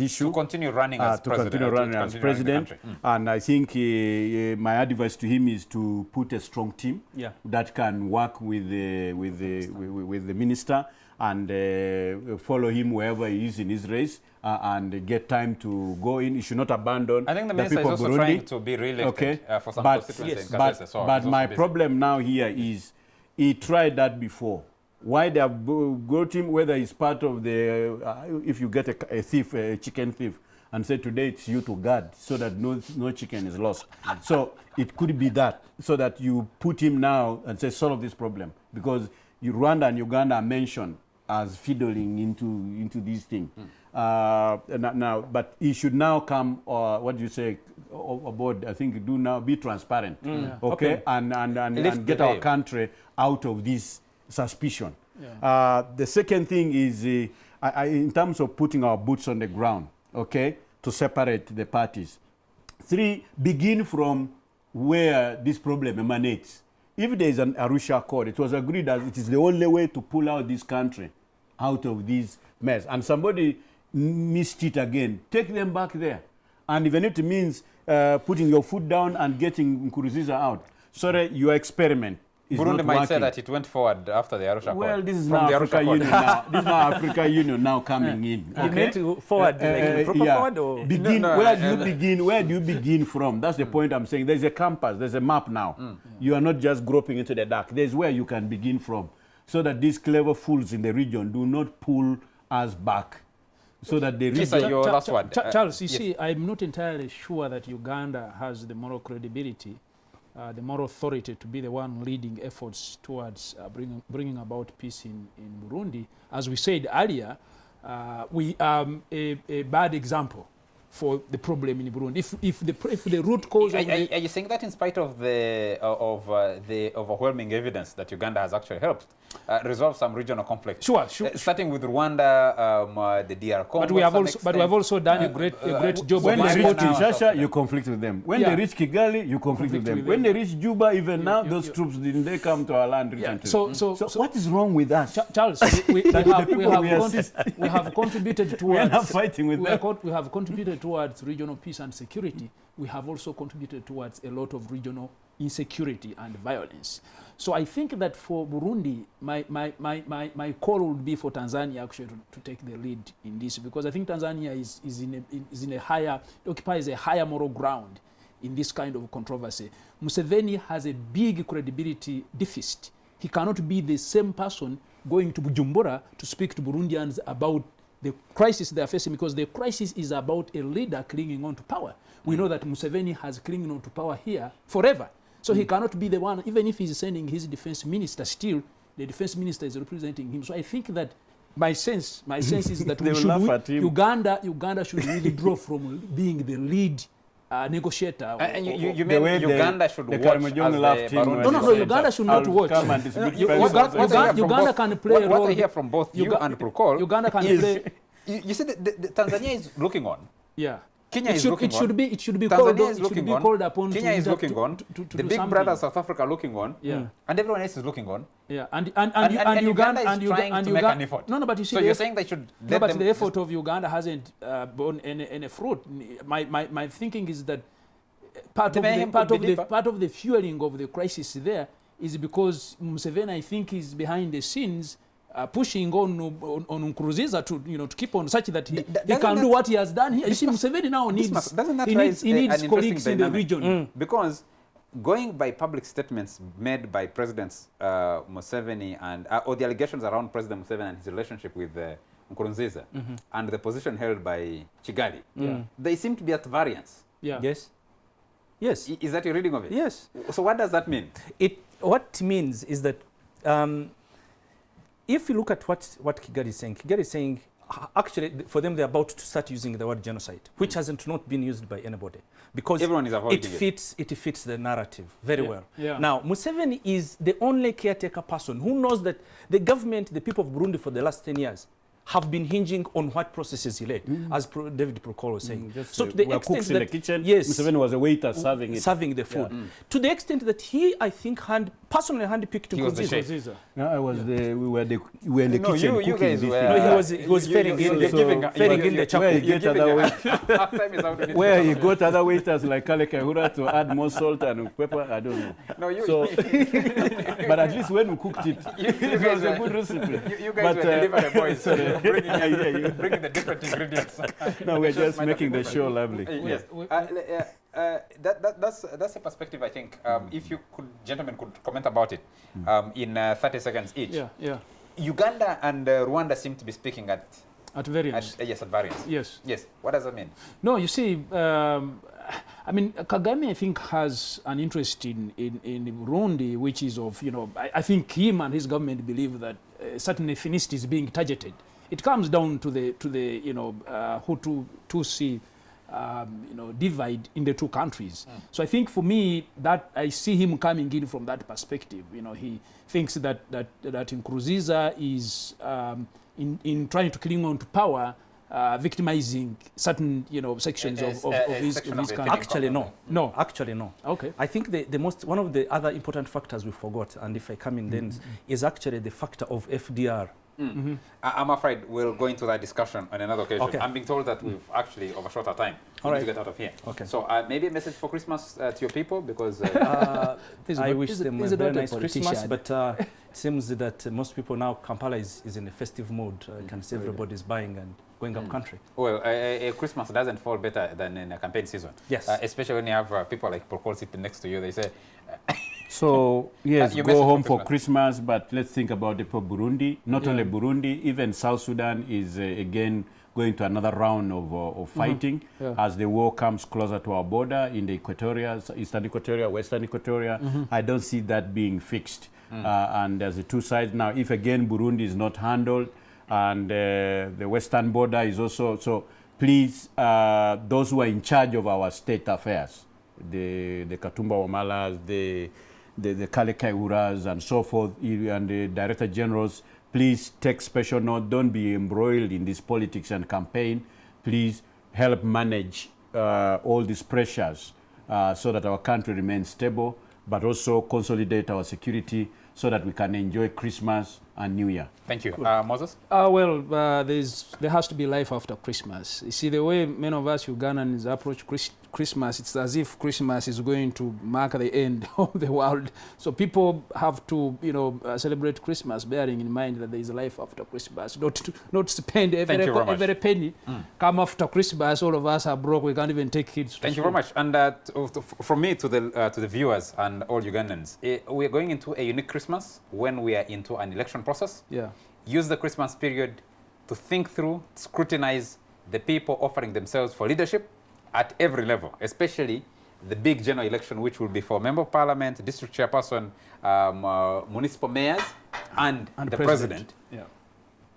issue. To continue running as president. And I think my advice to him is to put a strong team that can work with the minister and follow him wherever he is in his race and get time to go in. He should not abandon. I think the minister is also trying to be re-elected for some constituencies. But my problem now here is he tried that before. Why they have got him, whether he's part of the, if you get a thief, a chicken thief, and say today it's you to guard so that no chicken is lost. So it could be that, so that you put him now and say solve this problem. Because Rwanda and Uganda are mentioned as fiddling into these things. Now, but he should now come, what do you say, aboard, I think, be transparent, okay? And get our country out of this suspicion. The second thing is, in terms of putting our boots on the ground, okay, to separate the parties. 3, begin from where this problem emanates. If there is an Arusha Accord, it was agreed that it is the only way to pull out this country out of this mess. And somebody missed it again. Take them back there. And even if it means putting your foot down and getting Nkurunziza out. Sorry, your experiment is Burundi not might working. say that it went forward after the Arusha Accord. Well, this is now Africa Union now. This is now Africa Union now coming in. You meant to forward, like proper forward, or where do you begin from? That's the point I'm saying. There's a compass, there's a map now. You are not just groping into the dark. There's where you can begin from, so that these clever fools in the region do not pull us back. So that the region... your last word. Charles, you see, I'm not entirely sure that Uganda has the moral credibility, the moral authority to be the one leading efforts towards bringing about peace in Burundi. As we said earlier, we are a bad example for the problem in Burundi. If the root cause are of you saying that in spite of the overwhelming evidence that Uganda has actually helped resolve some regional conflicts? Sure. Starting with Rwanda, the DR Congo. But we have also done a great job. When of they reach exporting. Kinshasa, you conflict with them. When they reach Kigali, you conflict with them. When they reach Juba, even now, those troops, didn't they come to our land recently? So what is wrong with us? Charles, we have contributed towards... We are not fighting with them. We have contributed towards regional peace and security. We have also contributed towards a lot of regional insecurity and violence. So I think that for Burundi, my call would be for Tanzania actually to take the lead in this, because I think Tanzania occupies a higher moral ground in this kind of controversy. Museveni has a big credibility deficit. He cannot be the same person going to Bujumbura to speak to Burundians about the crisis they are facing, because the crisis is about a leader clinging on to power. We know that Museveni has clinging on to power here forever. So he cannot be the one, even if he's sending his defense minister, still the defense minister is representing him. So I think that my sense is that Uganda should really draw from being the lead negotiator. And you mean Uganda should watch as the No, Uganda should not watch. Uganda can play a role. What I hear from both you and Prukol, Uganda can play. You see, the Tanzania is looking on. Yeah. Kenya is looking on. It should be Tanzania called upon. Kenya is looking on. The big brother South Africa looking on. Yeah. And everyone else is looking on. Yeah, and Uganda is Uganda trying to make an effort. No, but you see, so you're saying they should no, let but them the effort of Uganda hasn't borne any fruit. My thinking is that part of the fueling of the crisis there is because Museveni, I think, is behind the scenes pushing on Nkurunziza to keep on such that he can do what he has done here. You see, Museveni now needs colleagues in the region. Because going by public statements made by Presidents Museveni and or the allegations around President Museveni and his relationship with Nkurunziza and the position held by Kigali, they seem to be at variance. Yeah. Yes. Yes. Is that your reading of it? Yes. So what does that mean? What it means is that if you look at what Kigali is saying, actually, for them, they're about to start using the word genocide, which hasn't not been used by anybody, because everyone is avoiding it fits the narrative very well. Yeah. Now, Museveni is the only caretaker person who knows that the government, the people of Burundi for the last 10 years, have been hinging on what processes he led, as David Procol was saying. So to the extent cooks that, in the kitchen, yes, Museveni was a waiter serving the food. To the extent that he, I think, personally handpicked Nkurunziza. No, I was we were in the kitchen cooking. You guys this were, thing. he was ferrying in the charcoal. Where he got other waiters like Kale Kahura to add more salt and pepper, I don't know. But at least when we cooked it, it was a good recipe. You guys were delivery boys. Bringing the different ingredients. No, we're just making the show lovely. Yes. That's a perspective, I think. If you gentlemen could comment about it in 30 seconds each. Yeah. Uganda and Rwanda seem to be speaking at variance. Yes, at variance. Yes. What does that mean? No, you see, I mean, Kagame, I think, has an interest in Burundi, which is of, I think him and his government believe that certain ethnicity is being targeted. It comes down to the Hutu-Tutsi divide in the two countries. So I think for me that I see him coming in from that perspective. He thinks that Nkurunziza is in trying to cling on to power, victimizing certain sections of his country. Actually, no. Actually, no. Okay. I think one of the other important factors we forgot, and if I come in then, is actually the factor of FDR. I'm afraid we'll go into that discussion on another occasion. Okay. I'm being told that we've actually overshot our time. We need to get out of here. Okay. So maybe a message for Christmas to your people, because I wish them a very nice Christmas, but it seems that most people now, Kampala is in a festive mood. You can see everybody's buying and going up country. Well, a Christmas doesn't fall better than in a campaign season. Yes. Especially when you have people like Procol sitting next to you. They say... So, yes, go home for Christmas, but let's think about the poor Burundi. Not only Burundi, even South Sudan is again going to another round of fighting as the war comes closer to our border in the Eastern Equatoria, Western Equatoria. I don't see that being fixed. And there's the two sides. Now, if again Burundi is not handled and the Western border is also... So please, those who are in charge of our state affairs, the Katumba Wamalas, the Kale Kaihuras and so forth, and the Director Generals, please take special note. Don't be embroiled in this politics and campaign. Please help manage all these pressures so that our country remains stable, but also consolidate our security so that we can enjoy Christmas and New Year. Thank you. Moses? Well, there has to be life after Christmas. You see, the way many of us Ugandans approach Christmas, it's as if Christmas is going to mark the end of the world. So people have to, celebrate Christmas, bearing in mind that there is a life after Christmas. Not spend every penny. Come after Christmas, all of us are broke. We can't even take kids to Thank you very much. And from me to the viewers and all Ugandans, we are going into a unique Christmas when we are into an election process. Yeah. Use the Christmas period to think through, scrutinize the people offering themselves for leadership at every level, especially the big general election, which will be for Member of Parliament, District Chairperson, municipal mayors, and the President. Yeah.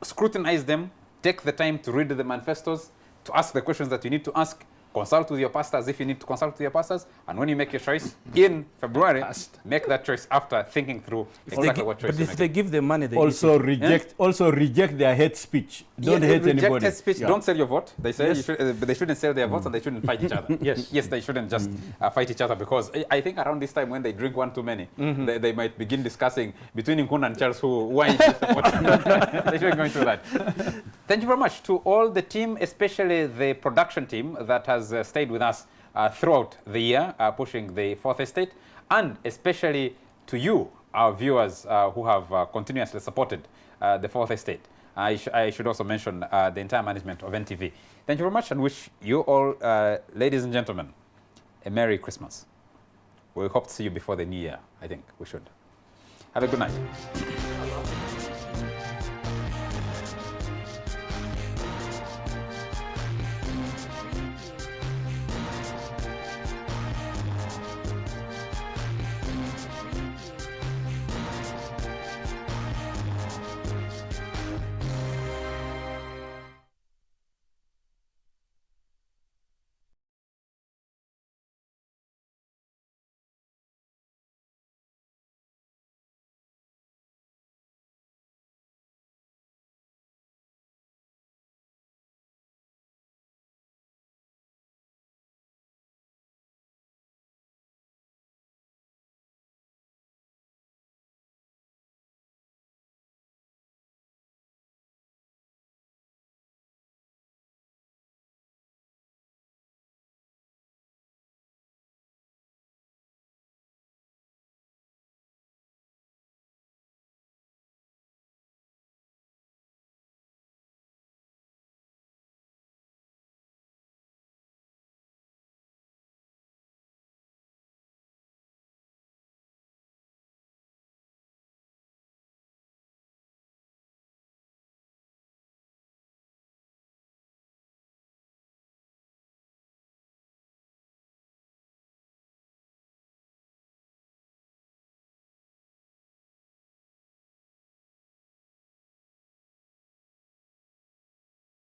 Scrutinize them, take the time to read the manifestos, to ask the questions that you need to ask, consult with your pastors if you need to consult with your pastors, and when you make your choice in February, make that choice after thinking through exactly what choice But you if make. they give them money, they Also eat reject, also reject their hate speech. Don't hate reject anybody. hate speech. Yeah. Don't sell your vote. They say Yes. you should, they shouldn't sell their votes, and they shouldn't fight each other. Yes, they shouldn't just fight each other, because I think around this time when they drink one too many, they might begin discussing between Nkunda and Charles who are they shouldn't go into that. Thank you very much to all the team, especially the production team that has stayed with us throughout the year, pushing the fourth estate, and especially to you, our viewers who have continuously supported the fourth estate. I should also mention the entire management of NTV. Thank you very much, and wish you all, ladies and gentlemen, a Merry Christmas. We hope to see you before the new year. I think we should. Have a good night.